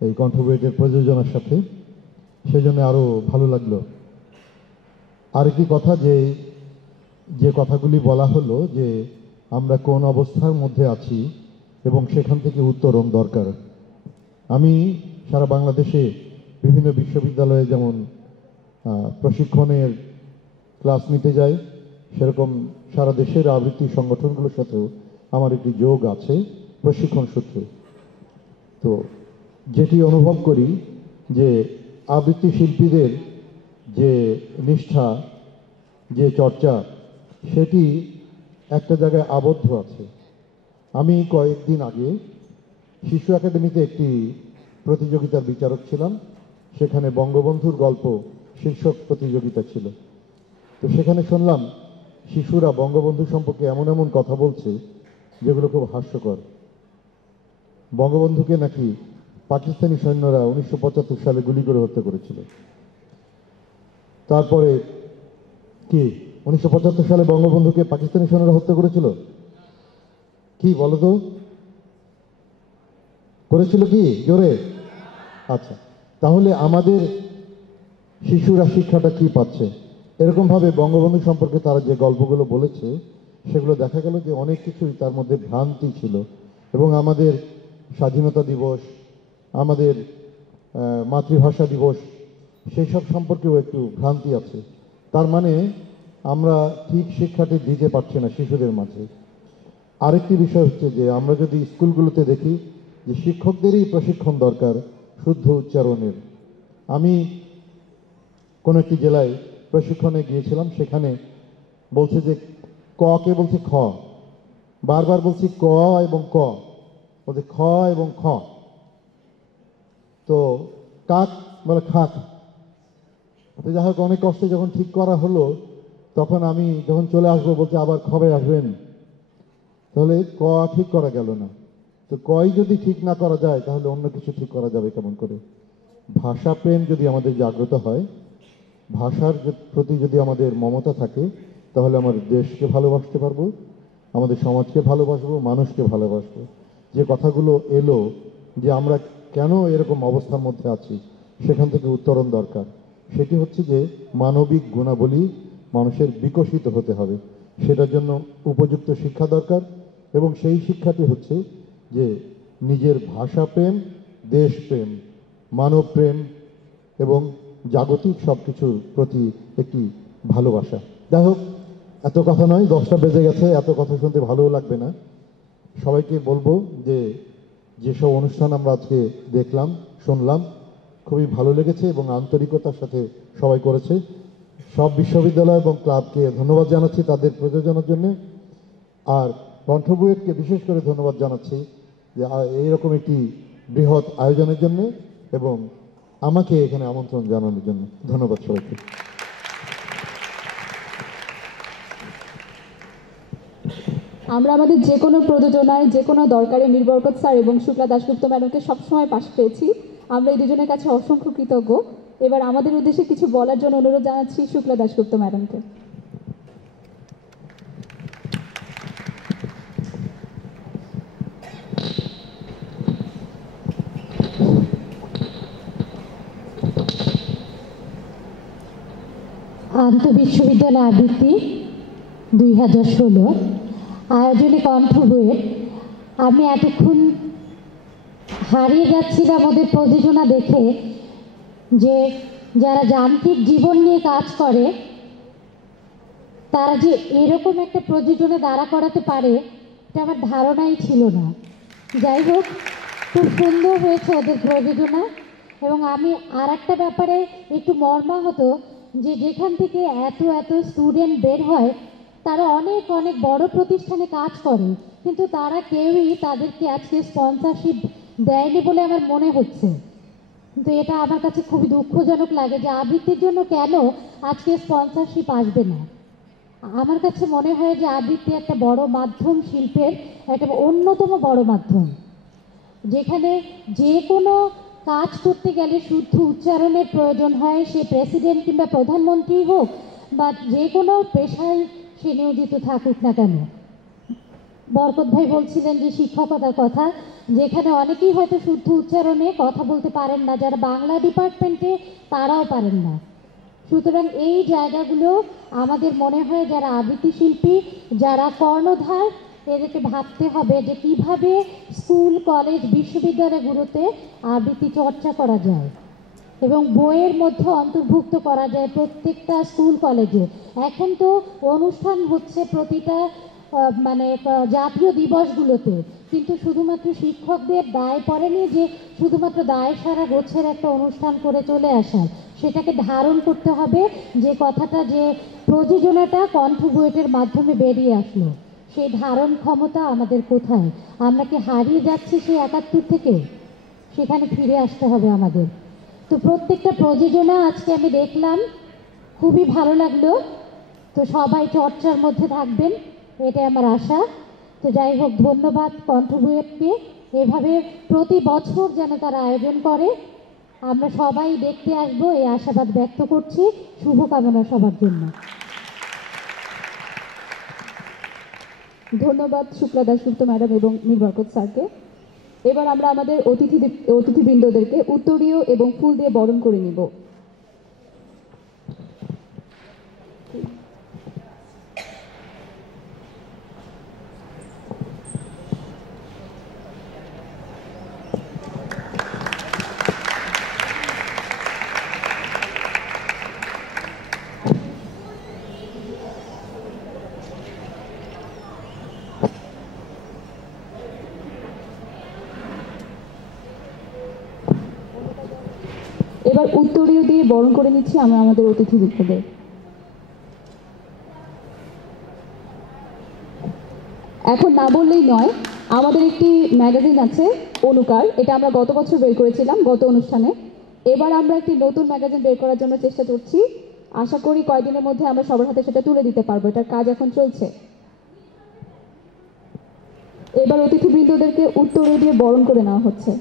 এই কণ্ঠ বুয়েটের প্রযোজনার সাথে, সেজন্য আরও ভালো লাগলো। আরেকটি কথা, যে কথাগুলি বলা হলো যে আমরা কোন অবস্থার মধ্যে আছি এবং সেখান থেকে উত্তরণ দরকার। আমি সারা বাংলাদেশে বিভিন্ন বিশ্ববিদ্যালয়ে যেমন প্রশিক্ষণের ক্লাস নিতে যাই, সেরকম সারা দেশের আবৃত্তি সংগঠনগুলোর সাথেও আমার একটি যোগ আছে প্রশিক্ষণ সূত্রে। তো যেটি অনুভব করি যে আবৃত্তি শিল্পীদের যে নিষ্ঠা, যে চর্চা, সেটি একটা জায়গায় আবদ্ধ আছে। আমি কয়েকদিন আগে শিশু একাডেমিতে একটি প্রতিযোগিতার বিচারক ছিলাম, সেখানে বঙ্গবন্ধুর গল্প শীর্ষক প্রতিযোগিতা ছিল। তো সেখানে শুনলাম শিশুরা বঙ্গবন্ধু সম্পর্কে এমন এমন কথা বলছে যেগুলো খুব হাস্যকর। বঙ্গবন্ধুকে নাকি পাকিস্তানি সৈন্যরা 1975 সালে গুলি করে হত্যা করেছিল। তারপরে কি 1975 সালে বঙ্গবন্ধুকে পাকিস্তানি সৈন্যরা হত্যা করেছিল? কি বলো তো, করেছিল কি জোরে? আচ্ছা, তাহলে আমাদের শিশুরা শিক্ষাটা কি পাচ্ছে? এরকমভাবে বঙ্গবন্ধু সম্পর্কে তারা যে গল্পগুলো বলেছে সেগুলো দেখা গেল যে অনেক কিছুই তার মধ্যে ভ্রান্তি ছিল, এবং আমাদের স্বাধীনতা দিবস, আমাদের মাতৃভাষা দিবস, সেই সব সম্পর্কেও একটু ভ্রান্তি আছে। তার মানে আমরা ঠিক শিক্ষাটি দিতে পারছি না শিশুদের মাঝে। আরেকটি বিষয় হচ্ছে যে আমরা যদি স্কুলগুলোতে দেখি যে শিক্ষকদেরই প্রশিক্ষণ দরকার শুদ্ধ উচ্চারণের। আমি কোনো একটি জেলায় প্রশিক্ষণে গিয়েছিলাম, সেখানে বলছে যে ক কে বলছে খ, বারবার বলছি ক এবং ক, বলছে খ এবং খ। তো কাক বলে খাক। তো যাই হোক, অনেক কষ্টে যখন ঠিক করা হলো, তখন আমি যখন চলে আসবো বলছে আবার খবে আসবেন, তাহলে ক ঠিক করা গেল না। তো কই যদি ঠিক না করা যায় তাহলে অন্য কিছু ঠিক করা যাবে কেমন করে? ভাষা প্রেম যদি আমাদের জাগ্রত হয়, ভাষার প্রতি যদি আমাদের মমতা থাকে, তাহলে আমাদের দেশকে ভালোবাসতে পারবো, আমাদের সমাজকে ভালোবাসবো, মানুষকে ভালোবাসবো। যে কথাগুলো এলো যে আমরা কেন এরকম অবস্থার মধ্যে আছি, সেখান থেকে উত্তরণ দরকার। সেটি হচ্ছে যে মানবিক গুণাবলী মানুষের বিকশিত হতে হবে, সেটার জন্য উপযুক্ত শিক্ষা দরকার, এবং সেই শিক্ষাটি হচ্ছে যে নিজের ভাষা প্রেম, দেশ প্রেম, মানব প্রেম এবং জাগতিক সব কিছুর প্রতি একটি ভালোবাসা। যাই হোক, এত কথা নয়, 10টা বেজে গেছে, এত কথা শুনতে ভালোও লাগবে না। সবাইকে বলবো যে যেসব অনুষ্ঠান আমরা আজকে দেখলাম, শুনলাম, খুবই ভালো লেগেছে এবং আন্তরিকতার সাথে সবাই করেছে। সব বিশ্ববিদ্যালয় এবং ক্লাবকে ধন্যবাদ জানাচ্ছি তাদের প্রযোজনার জন্য, আর কণ্ঠ বুয়েটকে বিশেষ করে ধন্যবাদ জানাচ্ছি যে এইরকম একটি বৃহৎ আয়োজনের জন্য, এবং আমাকে এখানে আমন্ত্রণ জানানোর জন্য। ধন্যবাদ সবাইকে। আমরা আমাদের যে কোনো প্রযোজনায় যে কোনো দরকারে মীর বরকত স্যার এবং শুক্লা দাশগুপ্ত ম্যাডামকে সবসময় পাশে পেয়েছি। আমরা এই দুজনের কাছে অসংখ্য কৃতজ্ঞ। এবার আমাদের উদ্দেশ্যে কিছু বলার জন্য অনুরোধ জানাচ্ছি শুক্লা দাশগুপ্ত ম্যাডামকে। আন্তঃবিশ্ববিদ্যালয় আবৃত্তি 2016 আয়োজনে কণ্ঠ বইয়ে আমি এতক্ষণ হারিয়ে যাচ্ছিলাম ওদের প্রযোজনা দেখে, যে যারা যান্ত্রিক জীবন নিয়ে কাজ করে তারা যে এরকম একটা প্রযোজনা দাঁড়া করাতে পারে এটা আমার ধারণাই ছিল না। যাই হোক, খুব সুন্দর হয়েছে ওদের প্রযোজনা। এবং আমি আর একটা ব্যাপারে একটু মর্মাহত, যে যেখান থেকে এত এত স্টুডেন্ট বের হয় তারা অনেক অনেক বড় প্রতিষ্ঠানে কাজ করে, কিন্তু তারা কেউই তাদেরকে আজকে স্পন্সরশিপ দেয়নি বলে আমার মনে হচ্ছে। কিন্তু এটা আমার কাছে খুবই দুঃখজনক লাগে যে আবৃত্তির জন্য কেন আজকে স্পন্সরশিপ আসবে না। আমার কাছে মনে হয় যে আবৃত্তি একটা বড় মাধ্যম, শিল্পের একটা অন্যতম বড় মাধ্যম, যেখানে যে কোনো কাজ করতে গেলে শুদ্ধ উচ্চারণের প্রয়োজন হয়। সে প্রেসিডেন্ট কিংবা প্রধানমন্ত্রী হোক বা যে কোনো পেশায় সে নিয়োজিত থাকুক না কেন। বরকত ভাই বলছিলেন যে শিক্ষকতার কথা, যেখানে অনেকেই হয়তো শুদ্ধ উচ্চারণে কথা বলতে পারেন না, যারা বাংলা ডিপার্টমেন্টে তারাও পারেন না। সুতরাং এই জায়গাগুলো আমাদের মনে হয় যারা আবৃত্তি শিল্পী, যারা কর্ণধার, এদেরকে ভাবতে হবে যে কিভাবে স্কুল, কলেজ, বিশ্ববিদ্যালয়গুলোতে আবৃত্তি চর্চা করা যায় এবং বইয়ের মধ্যে অন্তর্ভুক্ত করা যায় প্রত্যেকটা স্কুল কলেজে। এখন তো অনুষ্ঠান হচ্ছে প্রতিটা জাতীয় দিবসগুলোতে, কিন্তু শুধুমাত্র শিক্ষকদের দায় পড়েনি যে শুধুমাত্র দায় সারা গোছের একটা অনুষ্ঠান করে চলে আসার। সেটাকে ধারণ করতে হবে, যে কথাটা, যে প্রযোজনাটা কণ্ঠ বুয়েটের মাধ্যমে বেরিয়ে আসলো, সেই ধারণ ক্ষমতা আমাদের কোথায়? আমরা কি হারিয়ে যাচ্ছি সেই 71 থেকে? সেখানে ফিরে আসতে হবে আমাদের। তো প্রত্যেকটা প্রযোজনা আজকে আমি দেখলাম, খুবই ভালো লাগলো। তো সবাই চর্চার মধ্যে থাকবেন, এটাই আমার আশা। তো যাই হোক, ধন্যবাদ কণ্ঠ বুয়েটকে। এভাবে প্রতি বছর যেন তারা আয়োজন করে, আমরা সবাই দেখতে আসবো এই আশাবাদ ব্যক্ত করছি। শুভকামনা সবার জন্য। ধন্যবাদ শুক্লা দাশগুপ্ত ম্যাডাম এবং মীর বরকত স্যারকে। এবার আমরা আমাদের অতিথিবৃন্দদেরকে উত্তরীয় এবং ফুল দিয়ে বরণ করে নিব। এবার উত্তরীয় দিয়ে বরণ করে নিচ্ছি আমরা আমাদের অতিথিবৃন্দদের। এখন না বললেই নয়, আমাদের একটি ম্যাগাজিন আছে অনুকার, এটা আমরা গত বছর বের করেছিলাম গত অনুষ্ঠানে। এবার আমরা একটি নতুন ম্যাগাজিন বের করার জন্য চেষ্টা করছি। আশা করি কয়েকদিনের মধ্যে আমরা সবার হাতে সেটা তুলে দিতে পারবো। এটার কাজ এখন চলছে। এবার অতিথিবৃন্দদেরকে উত্তরীয় দিয়ে বরণ করে নেওয়া হচ্ছে।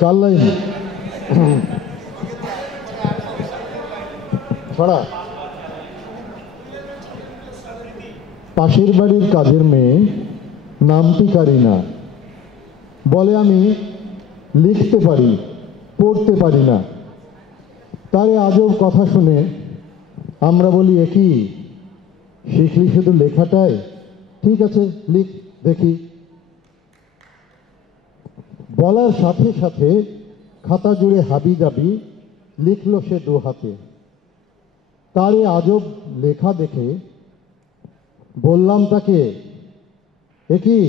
চার লাইন ছড়া। পাশের বাড়ির কাজের মেয়ে, নামটি কারিনা, বলে আমি লিখতে পারি, পড়তে পারি না। তার এই আজব কথা শুনে আমরা বলি, একই শিখলি শুধু লেখাটাই? ঠিক আছে, লিখ দেখি। বলার সাথে সাথে খাতা জুড়ে হাবি জাবি লিখল সে দু হাতে। তার এই আজব লেখা দেখে বললাম তাকে, একই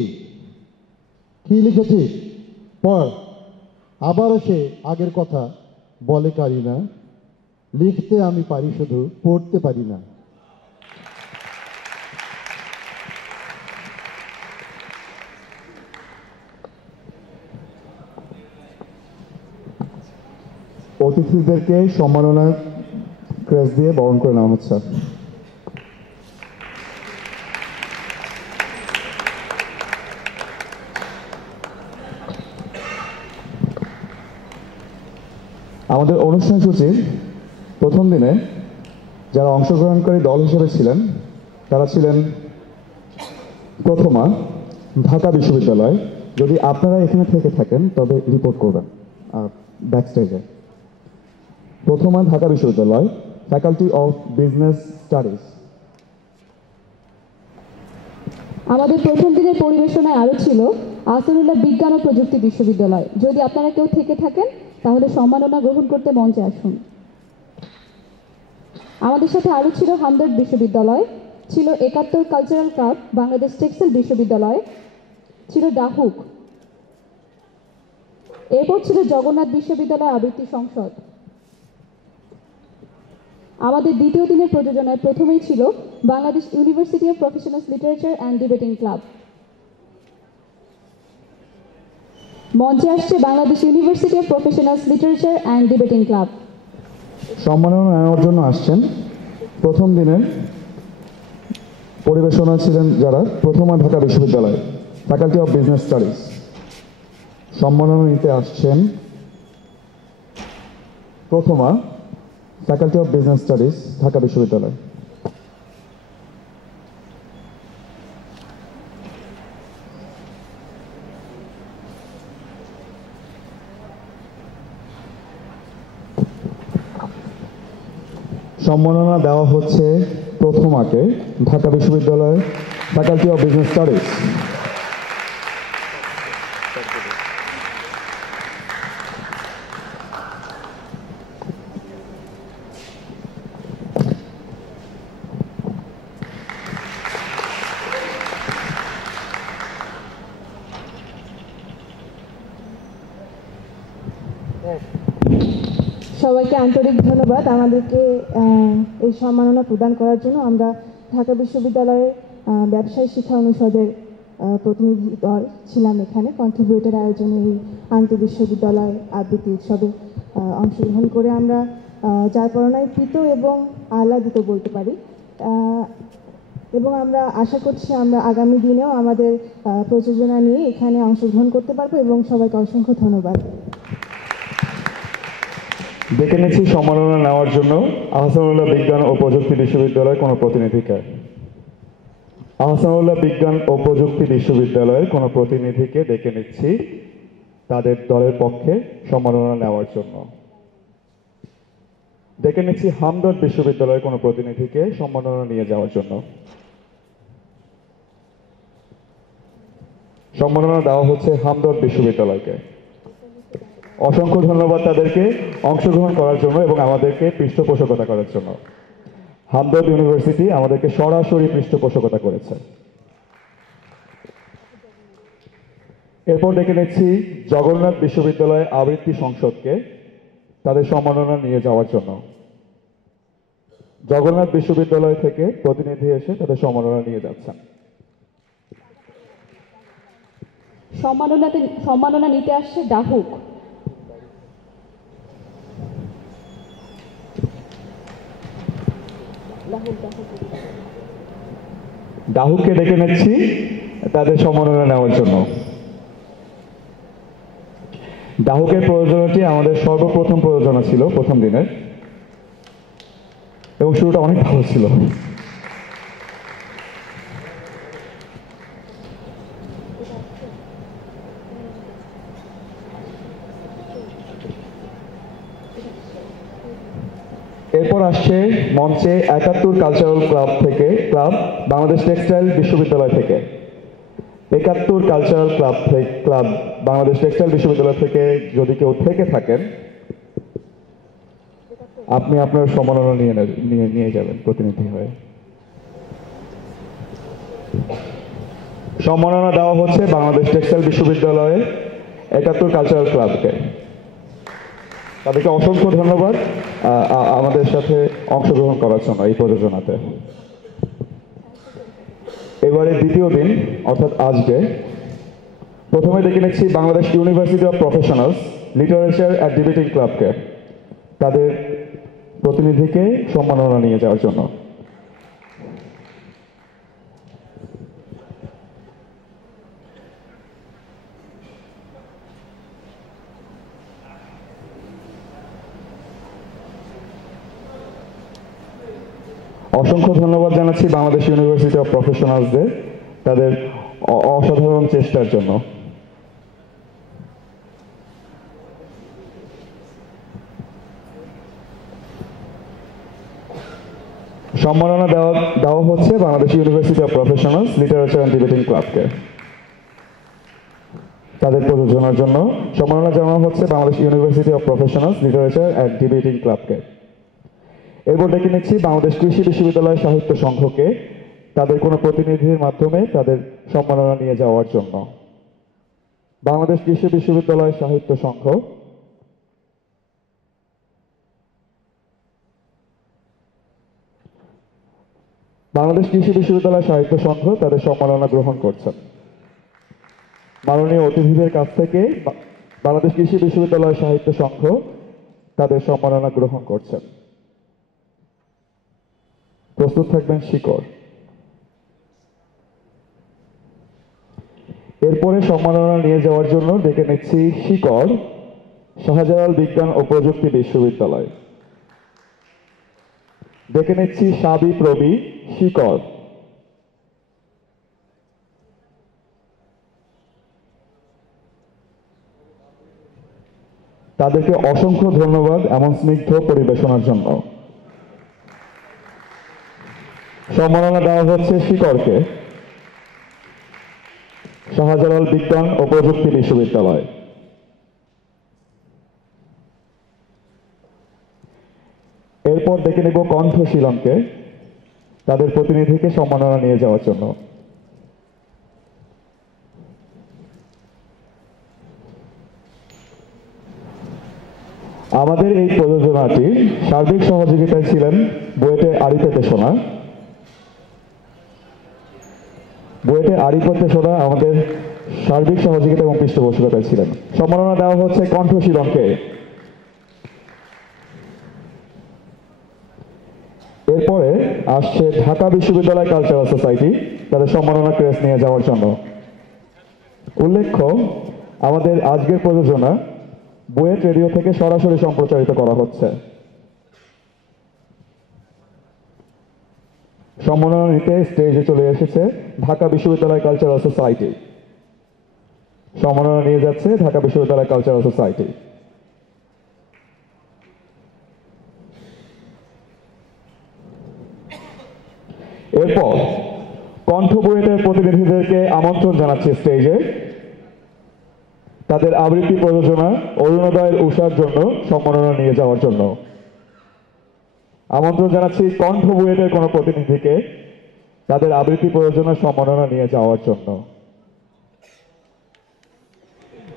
কি লিখেছি পড়। আবারও সে আগের কথা বলে কারি না, লিখতে আমি পারি শুধু পড়তে পারি না। অতিথিদেরকে সম্মাননা ক্রেস্ট দিয়ে বরণ করে নেওয়া হচ্ছে। আমাদের অনুষ্ঠান সূচির প্রথম দিনে যারা অংশগ্রহণকারী দল হিসেবে ছিলেন তারা ছিলেন প্রথমা ঢাকা বিশ্ববিদ্যালয়। যদি আপনারা এখানে থেকে থাকেন তবে রিপোর্ট করবেন ব্যাক স্টেজে। প্রথমা ঢাকা বিশ্ববিদ্যালয়, ফ্যাকাল্টি অফ বিজনেস স্টাডিজ। আমাদের প্রথম দিনের পরিবেশনায় আরও ছিল আহসানুল্লাহ বিজ্ঞান ও প্রযুক্তি বিশ্ববিদ্যালয়। যদি আপনারা কেউ থেকে থাকেন তাহলে সম্মাননা গ্রহণ করতে মঞ্চে আসুন। আমাদের সাথে আরও ছিল হামদর্দ বিশ্ববিদ্যালয়, ছিল ৭১ কালচারাল ক্লাব, বাংলাদেশ টেক্সটাইল বিশ্ববিদ্যালয়, ছিল ডাহুক, এরপর ছিল জগন্নাথ বিশ্ববিদ্যালয় আবৃত্তি সংসদ। আমাদের দ্বিতীয় দিনের প্রযোজনায় প্রথমেই ছিল Bangladesh university of professionals literature and debating club. মঞ্চে আসছে Bangladesh university of professionals literature and debating club. সম্মাননা নেওয়ার জন্য আসছেন প্রথম দিনের পরিবেশনা ছিলেন যারা প্রথমা ঢাকা বিশ্ববিদ্যালয়, ফ্যাকাল্টি অফ বিজনেস স্টাডিজ। সম্মাননা নিতে আসছেন প্রথমা faculty of business studies, Dhaka বিশ্ববিদ্যালয়। সম্মাননা দেওয়া হচ্ছে প্রথমাকে, ঢাকা বিশ্ববিদ্যালয়, ফ্যাকাল্টি অফ বিজনেস স্টাডিজ। সবাইকে আন্তরিক ধন্যবাদ আমাদেরকে এই সম্মাননা প্রদান করার জন্য। আমরা ঢাকা বিশ্ববিদ্যালয়ের ব্যবসায় শিক্ষা অনুষদের প্রতিনিধি দল ছিলাম এখানে কন্ট্রিবিউটর আয়োজনে এই আন্তঃবিশ্ববিদ্যালয় আবৃত্তি উৎসবে অংশগ্রহণ করে আমরা যার পরনায় প্রীত এবং আহ্লাদিত বলতে পারি। এবং আমরা আশা করছি আমরা আগামী দিনেও আমাদের প্রযোজনা নিয়ে এখানে অংশগ্রহণ করতে পারবো এবং সবাইকে অসংখ্য ধন্যবাদ। ডেকে নিচ্ছি সম্মাননা নেওয়ার জন্য আহসানুল্লাহ বিজ্ঞান ও প্রযুক্তি বিশ্ববিদ্যালয়ের কোনো প্রতিনিধিকে। আহসানুল্লাহ বিজ্ঞান ও প্রযুক্তি বিশ্ববিদ্যালয়ের কোনো প্রতিনিধিকে ডেকে নিচ্ছি তাদের দলের পক্ষে সম্মাননা নেওয়ার জন্য। ডেকে নিচ্ছি হামদর্দ বিশ্ববিদ্যালয়ের কোনো প্রতিনিধিকে সম্মাননা নিয়ে যাওয়ার জন্য। সম্মাননা দেওয়া হচ্ছে হামদর্দ বিশ্ববিদ্যালয়কে। অসংখ্য ধন্যবাদ তাদেরকে অংশগ্রহণ করার জন্য এবং আমাদেরকে পৃষ্ঠপোষকতা করার জন্য। হামদর্দ ইউনিভার্সিটি আমাদেরকে সরাসরি পৃষ্ঠপোষকতা করেছে। এরপর ডেকে নিচ্ছি জগন্নাথ বিশ্ববিদ্যালয় আবৃত্তি সংসদকে তাদের সম্মাননা নিয়ে যাওয়ার জন্য। জগন্নাথ বিশ্ববিদ্যালয় থেকে প্রতিনিধি এসে তাদের সম্মাননা নিয়ে যাচ্ছেন। সম্মাননা নিতে আসছে ডাহুক। ডাহুককে ডেকে নিচ্ছি তাদের সম্মাননা নেওয়ার জন্য। ডাহুকের প্রয়োজনটি আমাদের সর্বপ্রথম প্রয়োজনা ছিল প্রথম দিনের এবং শুরুটা অনেক ভালো ছিল। এরপর আসছে মঞ্চে ৭১ কালচারাল ক্লাব থেকে বাংলাদেশ টেক্সটাইল বিশ্ববিদ্যালয় থেকে। ৭১ কালচারাল ক্লাব বাংলাদেশ টেক্সটাইল বিশ্ববিদ্যালয় থেকে যদি কেউ থেকে থাকেন আপনি আপনার সম্মাননা নিয়ে যাবেন প্রতিনিধি হয়ে। সম্মাননা দেওয়া হচ্ছে বাংলাদেশ টেক্সটাইল বিশ্ববিদ্যালয়ের ৭১ কালচারাল ক্লাবকে। তাদেরকে অসংখ্য ধন্যবাদ আমাদের সাথে অংশগ্রহণ করার জন্য এই প্রযোজনাতে। এবারে দ্বিতীয় দিন অর্থাৎ আজকে প্রথমে ডেকে নিচ্ছি Bangladesh university of professionals literature and debating ক্লাবকে তাদের প্রতিনিধিকে সম্মাননা নিয়ে যাওয়ার জন্য। অসংখ্য ধন্যবাদ জানাচ্ছি বাংলাদেশ ইউনিভার্সিটি অফ প্রফেশনালসদের তাদের অসাধারণ চেষ্টার জন্য। সম্মাননা দেওয়া হচ্ছে Bangladesh university of professionals literature and debating ক্লাবকে তাদের প্রযোজনার জন্য। সম্মাননা জানানো হচ্ছে Bangladesh university of professionals literature and debating ক্লাবকে। এরপর ডেকে নিচ্ছি বাংলাদেশ কৃষি বিশ্ববিদ্যালয় সাহিত্য সংঘকে তাদের কোনো প্রতিনিধির মাধ্যমে তাদের সম্মাননা নিয়ে যাওয়ার জন্য। বাংলাদেশ কৃষি বিশ্ববিদ্যালয় সাহিত্য সংঘ বাংলাদেশ কৃষি বিশ্ববিদ্যালয় সাহিত্য সংঘ তাদের সম্মাননা গ্রহণ করছেন। মাননীয় অতিথিদের কাছ থেকে বাংলাদেশ কৃষি বিশ্ববিদ্যালয় সাহিত্য সংঘ তাদের সম্মাননা গ্রহণ করছেন। প্রস্তুত থাকবেন শিকড়। এরপরে সম্মাননা নিয়ে যাওয়ার জন্য ডেকে নিচ্ছি শিকড় শাহজালাল বিজ্ঞান ও প্রযুক্তি বিশ্ববিদ্যালয়। ডেকে নিচ্ছি সাবি প্রবি শিকড়। তাদেরকে অসংখ্য ধন্যবাদ এমন স্নিগ্ধ পরিবেশনার জন্য। সম্মাননা দেওয়া হচ্ছে শিকড়কে শাহজালাল বিজ্ঞান ও প্রযুক্তি বিশ্ববিদ্যালয়। এরপর ডেকে নেব কণ্ঠশীলনকে তাদের প্রতিনিধিকে সম্মাননা নিয়ে যাওয়ার জন্য। আমাদের এই প্রযোজনাটি সার্বিক সহযোগিতায় ছিলেন বুয়েটে আরিফেতে সোনা। বুয়েটে আরিফেতে সোনা আমাদের সার্বিক সহযোগিতা এবং পৃষ্ঠপোষকতায় ছিলেন। সম্মাননা দেওয়া হচ্ছে কণ্ঠশীলনকে। এরপরে আসছে ঢাকা বিশ্ববিদ্যালয় কালচারাল সোসাইটি তাদের সম্মাননা ক্রেস্ট নিয়ে যাওয়ার জন্য। উল্লেখ্য আমাদের আজকের প্রযোজনা বুয়েট রেডিও থেকে সরাসরি সম্প্রচারিত করা হচ্ছে। সম্মাননা নিতে স্টেজে চলে এসেছে ঢাকা বিশ্ববিদ্যালয় কালচারাল সোসাইটি। সম্মাননা নিয়ে যাচ্ছে ঢাকা বিশ্ববিদ্যালয় কালচারাল সোসাইটি। এরপর কণ্ঠ বুয়েটের প্রতিনিধিদেরকে আমন্ত্রণ জানাচ্ছি স্টেজে তাদের আবৃত্তি প্রযোজনা অরুণোদয়ের উষার জন্য সম্মাননা নিয়ে যাওয়ার জন্য। আমন্ত্রণ জানাচ্ছি কণ্ঠ বুয়েটের কোনো প্রতিনিধিকে তাদের আবৃত্তি প্রযোজনা সম্মাননা নিয়ে যাওয়ার জন্য।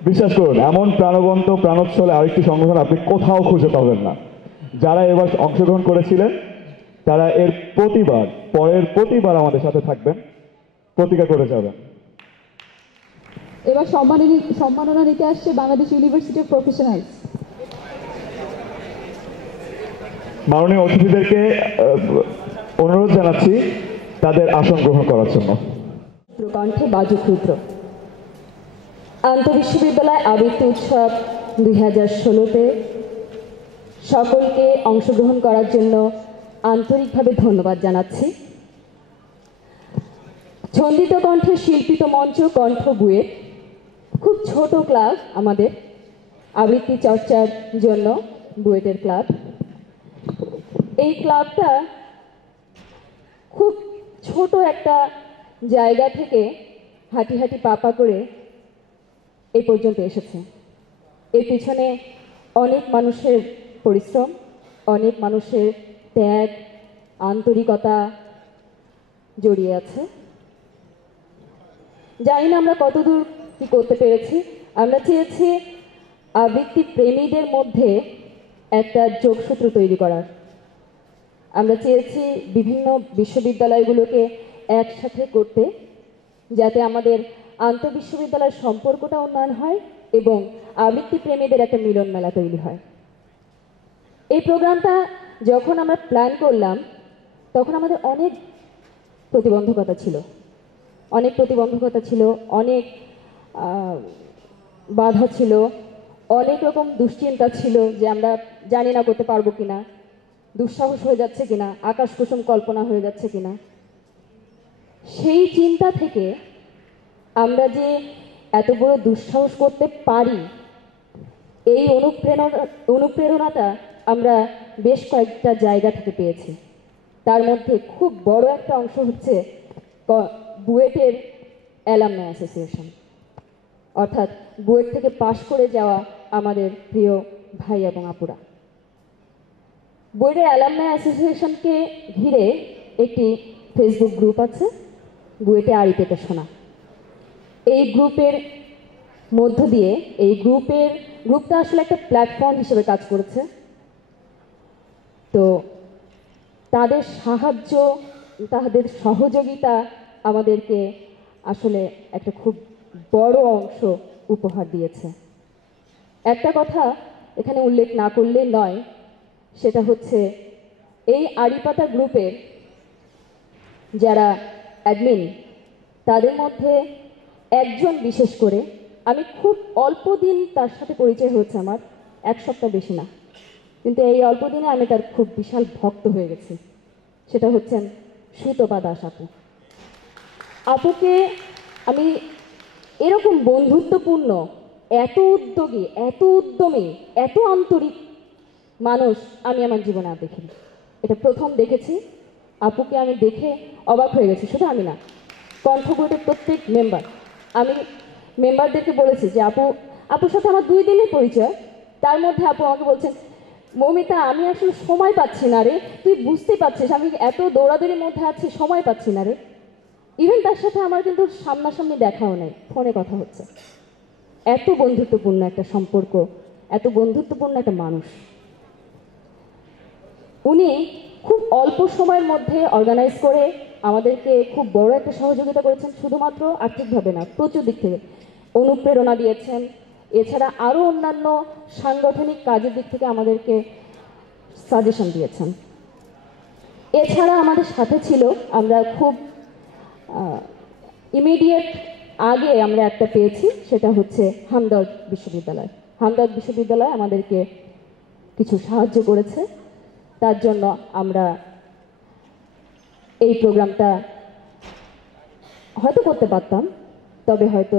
বিশ্বাস করুন এমন প্রাণবন্ত প্রাণোচ্ছলে আরেকটি সংগঠন আপনি কোথাও খুঁজে পাবেন না। যারা এবার অংশগ্রহণ করেছিলেন তারা এর পরের প্রতিবার আমাদের সাথে থাকবেন, প্রতিজ্ঞা করে যাবেন। এবার সম্মাননা নিতে আসছে বাংলাদেশ ইউনিভার্সিটি অফ প্রফেশনালস। মাননীয় অতিথিদেরকে অনুরোধ জানাচ্ছি তাদের আসন গ্রহণ করার জন্য। কণ্ঠে বাজু ক্ষুদ্র আন্তঃবিশ্ববিদ্যালয় আবৃত্তি উৎসব 2016-তে সকলকে অংশগ্রহণ করার জন্য আন্তরিকভাবে ধন্যবাদ জানাচ্ছি। ছন্দিত কণ্ঠে শিল্পিত মঞ্চ কণ্ঠ বুয়েট খুব ছোট ক্লাব আমাদের আবৃত্তি চর্চার জন্য বুয়েটের ক্লাব। এই ক্লাবটা খুব ছোট একটা জায়গা থেকে হাঁটি হাঁটি পাপা করে এই পর্যন্ত এসেছে। এর পিছনে অনেক মানুষের পরিশ্রম, অনেক মানুষের ত্যাগ, আন্তরিকতা জড়িয়ে আছে। জানি না আমরা কতদূর কি করতে পেরেছি। আমরা চেয়েছি আবৃত্তি প্রেমীদের মধ্যে একটা যোগসূত্র তৈরি করার। আমরা চেয়েছি বিভিন্ন বিশ্ববিদ্যালয়গুলোকে একসাথে করতে, যাতে আমাদের আন্তঃবিশ্ববিদ্যালয়ের সম্পর্কটা উন্নয়ন হয় এবং আবৃত্তি প্রেমীদের একটা মিলন মেলা তৈরি হয়। এই প্রোগ্রামটা যখন আমরা প্ল্যান করলাম তখন আমাদের অনেক প্রতিবন্ধকতা ছিল, অনেক বাধা ছিল, অনেক রকম দুশ্চিন্তা ছিল যে আমরা জানি না করতে পারবো কিনা, দুঃসাহস হয়ে যাচ্ছে কিনা, আকাশ কুসুম কল্পনা হয়ে যাচ্ছে কিনা। সেই চিন্তা থেকে আমরা যে এত বড় দুঃসাহস করতে পারি, এই অনুপ্রেরণাটা আমরা বেশ কয়েকটা জায়গা থেকে পেয়েছি। তার মধ্যে খুব বড় একটা অংশ হচ্ছে বুয়েটের অ্যালামনাই অ্যাসোসিয়েশন, অর্থাৎ বুয়েট থেকে পাশ করে যাওয়া আমাদের প্রিয় ভাই এবং আপুরা। বুয়েটের অ্যালামনাই অ্যাসোসিয়েশনকে ঘিরে একটি ফেসবুক গ্রুপ আছে, বুয়েটে আড়ি পেতে শোনা। এই গ্রুপের মধ্য দিয়ে গ্রুপটা আসলে একটা প্ল্যাটফর্ম হিসেবে কাজ করেছে। তো তাদের সাহায্য, তাদের সহযোগিতা আমাদেরকে আসলে একটা খুব বড় অংশ উপহার দিয়েছে। একটা কথা এখানে উল্লেখ না করলে নয়, সেটা হচ্ছে এই আড়িপাতা গ্রুপের যারা অ্যাডমিন, তাদের মধ্যে একজন বিশেষ করে আমি খুব অল্প দিন তার সাথে পরিচয় হয়েছে, আমার 1 সপ্তাহ বেশি না, কিন্তু এই অল্প দিনে আমি তার খুব বিশাল ভক্ত হয়ে গেছি। সেটা হচ্ছেন সুতপা দাস আপু। আপুকে আমি এরকম বন্ধুত্বপূর্ণ, এত উদ্যোগী, এত উদ্যমী, এত আন্তরিক মানুষ আমি আমার জীবনে আর দেখিনি। এটা প্রথম দেখেছি। আপুকে আমি দেখে অবাক হয়ে গেছি। শুধু আমি না, কণ্ঠ বোর্ডের প্রত্যেক মেম্বার, আমি মেম্বারদেরকে বলেছি যে আপুর সাথে আমার 2 দিনের পরিচয়। তার মধ্যে আপু আমাকে বলছেন, মৌমিতা আমি আসলে সময় পাচ্ছি না রে, তুই বুঝতে পারছিস আমি এত দৌড়াদৌড়ির মধ্যে আছি, সময় পাচ্ছি না রে। ইভেন তার সাথে আমার কিন্তু সামনাসামনি দেখাও নেই, ফোনে কথা হচ্ছে। এত বন্ধুত্বপূর্ণ একটা সম্পর্ক, এত বন্ধুত্বপূর্ণ একটা মানুষ। উনি খুব অল্প সময়ের মধ্যে অর্গানাইজ করে আমাদেরকে খুব বড় একটা সহযোগিতা করেছেন, শুধুমাত্র আর্থিকভাবে না, প্রচুর দিক থেকে অনুপ্রেরণা দিয়েছেন। এছাড়া আরও অন্যান্য সাংগঠনিক কাজের দিক থেকে আমাদেরকে সাজেশন দিয়েছেন। এছাড়া আমাদের সাথে ছিল, আমরা খুব ইমিডিয়েট আগে আমরা একটা পেয়েছি, সেটা হচ্ছে হামদর্দ বিশ্ববিদ্যালয়। হামদর্দ বিশ্ববিদ্যালয় আমাদেরকে কিছু সাহায্য করেছে। তার জন্য আমরা এই প্রোগ্রামটা হয়তো করতে পারতাম, তবে হয়তো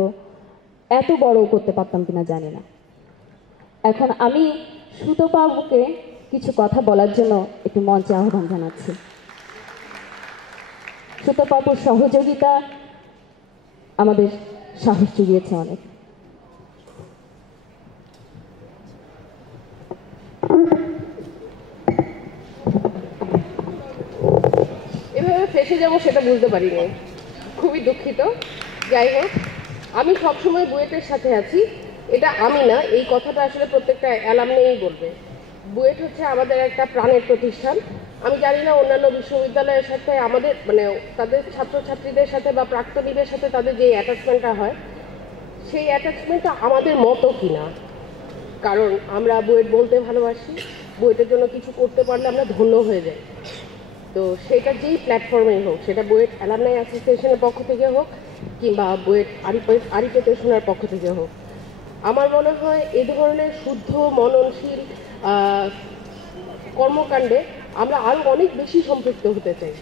এত বড় করতে পারতাম কিনা জানি না। এখন আমি সুতপা আপুকে কিছু কথা বলার জন্য একটু মঞ্চে আহ্বান জানাচ্ছি। সুতপা আপুর সহযোগিতা আমাদের সাহস জুগিয়েছে অনেক। এভাবে ফেসে যাবো সেটা বুঝতে পারিনি, খুবই দুঃখিত। যাই হোক, আমি সবসময় বুয়েটের সাথে আছি, এটা আমি না, এই কথাটা আসলে প্রত্যেকটা অ্যালামনাই বলবে। বুয়েট হচ্ছে আমাদের একটা প্রাণের প্রতিষ্ঠান। আমি জানি না অন্যান্য বিশ্ববিদ্যালয়ের সাথে আমাদের মানে তাদের ছাত্রছাত্রীদের সাথে বা প্রাক্তনীদের সাথে তাদের যে অ্যাটাচমেন্টটা হয়, সেই অ্যাটাচমেন্টটা আমাদের মতো কিনা। কারণ আমরা বুয়েট বলতে ভালোবাসি, বুয়েটের জন্য কিছু করতে পারলে আমরা ধন্য হয়ে যাই। তো সেটা যেই প্ল্যাটফর্মেই হোক, সেটা বুয়েট অ্যালামনাই অ্যাসোসিয়েশনের পক্ষ থেকে হোক কিংবা বুয়েট আড়ি পেতে শোনার পক্ষ থেকে হোক, আমার মনে হয় এ ধরনের শুদ্ধ মননশীল কর্মকাণ্ডে আমরা আরও অনেক বেশি সম্পৃক্ত হতে চাই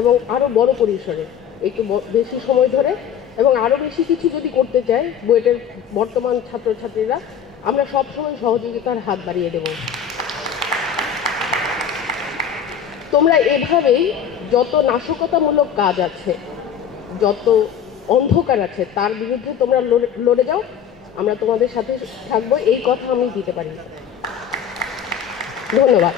এবং আরও বড় পরিসরে, একটু বেশি সময় ধরে এবং আরও বেশি কিছু যদি করতে চাই বুয়েটের বর্তমান ছাত্রছাত্রীরা, আমরা সবসময় সহযোগিতার হাত বাড়িয়ে দেব। তোমরা এভাবেই যত নাশকতামূলক কাজ আছে, যত অন্ধকার আছে, তার বিরুদ্ধে তোমরা লড়ে যাও, আমরা তোমাদের সাথে থাকবো, এই কথা আমি দিতে পারি। ধন্যবাদ।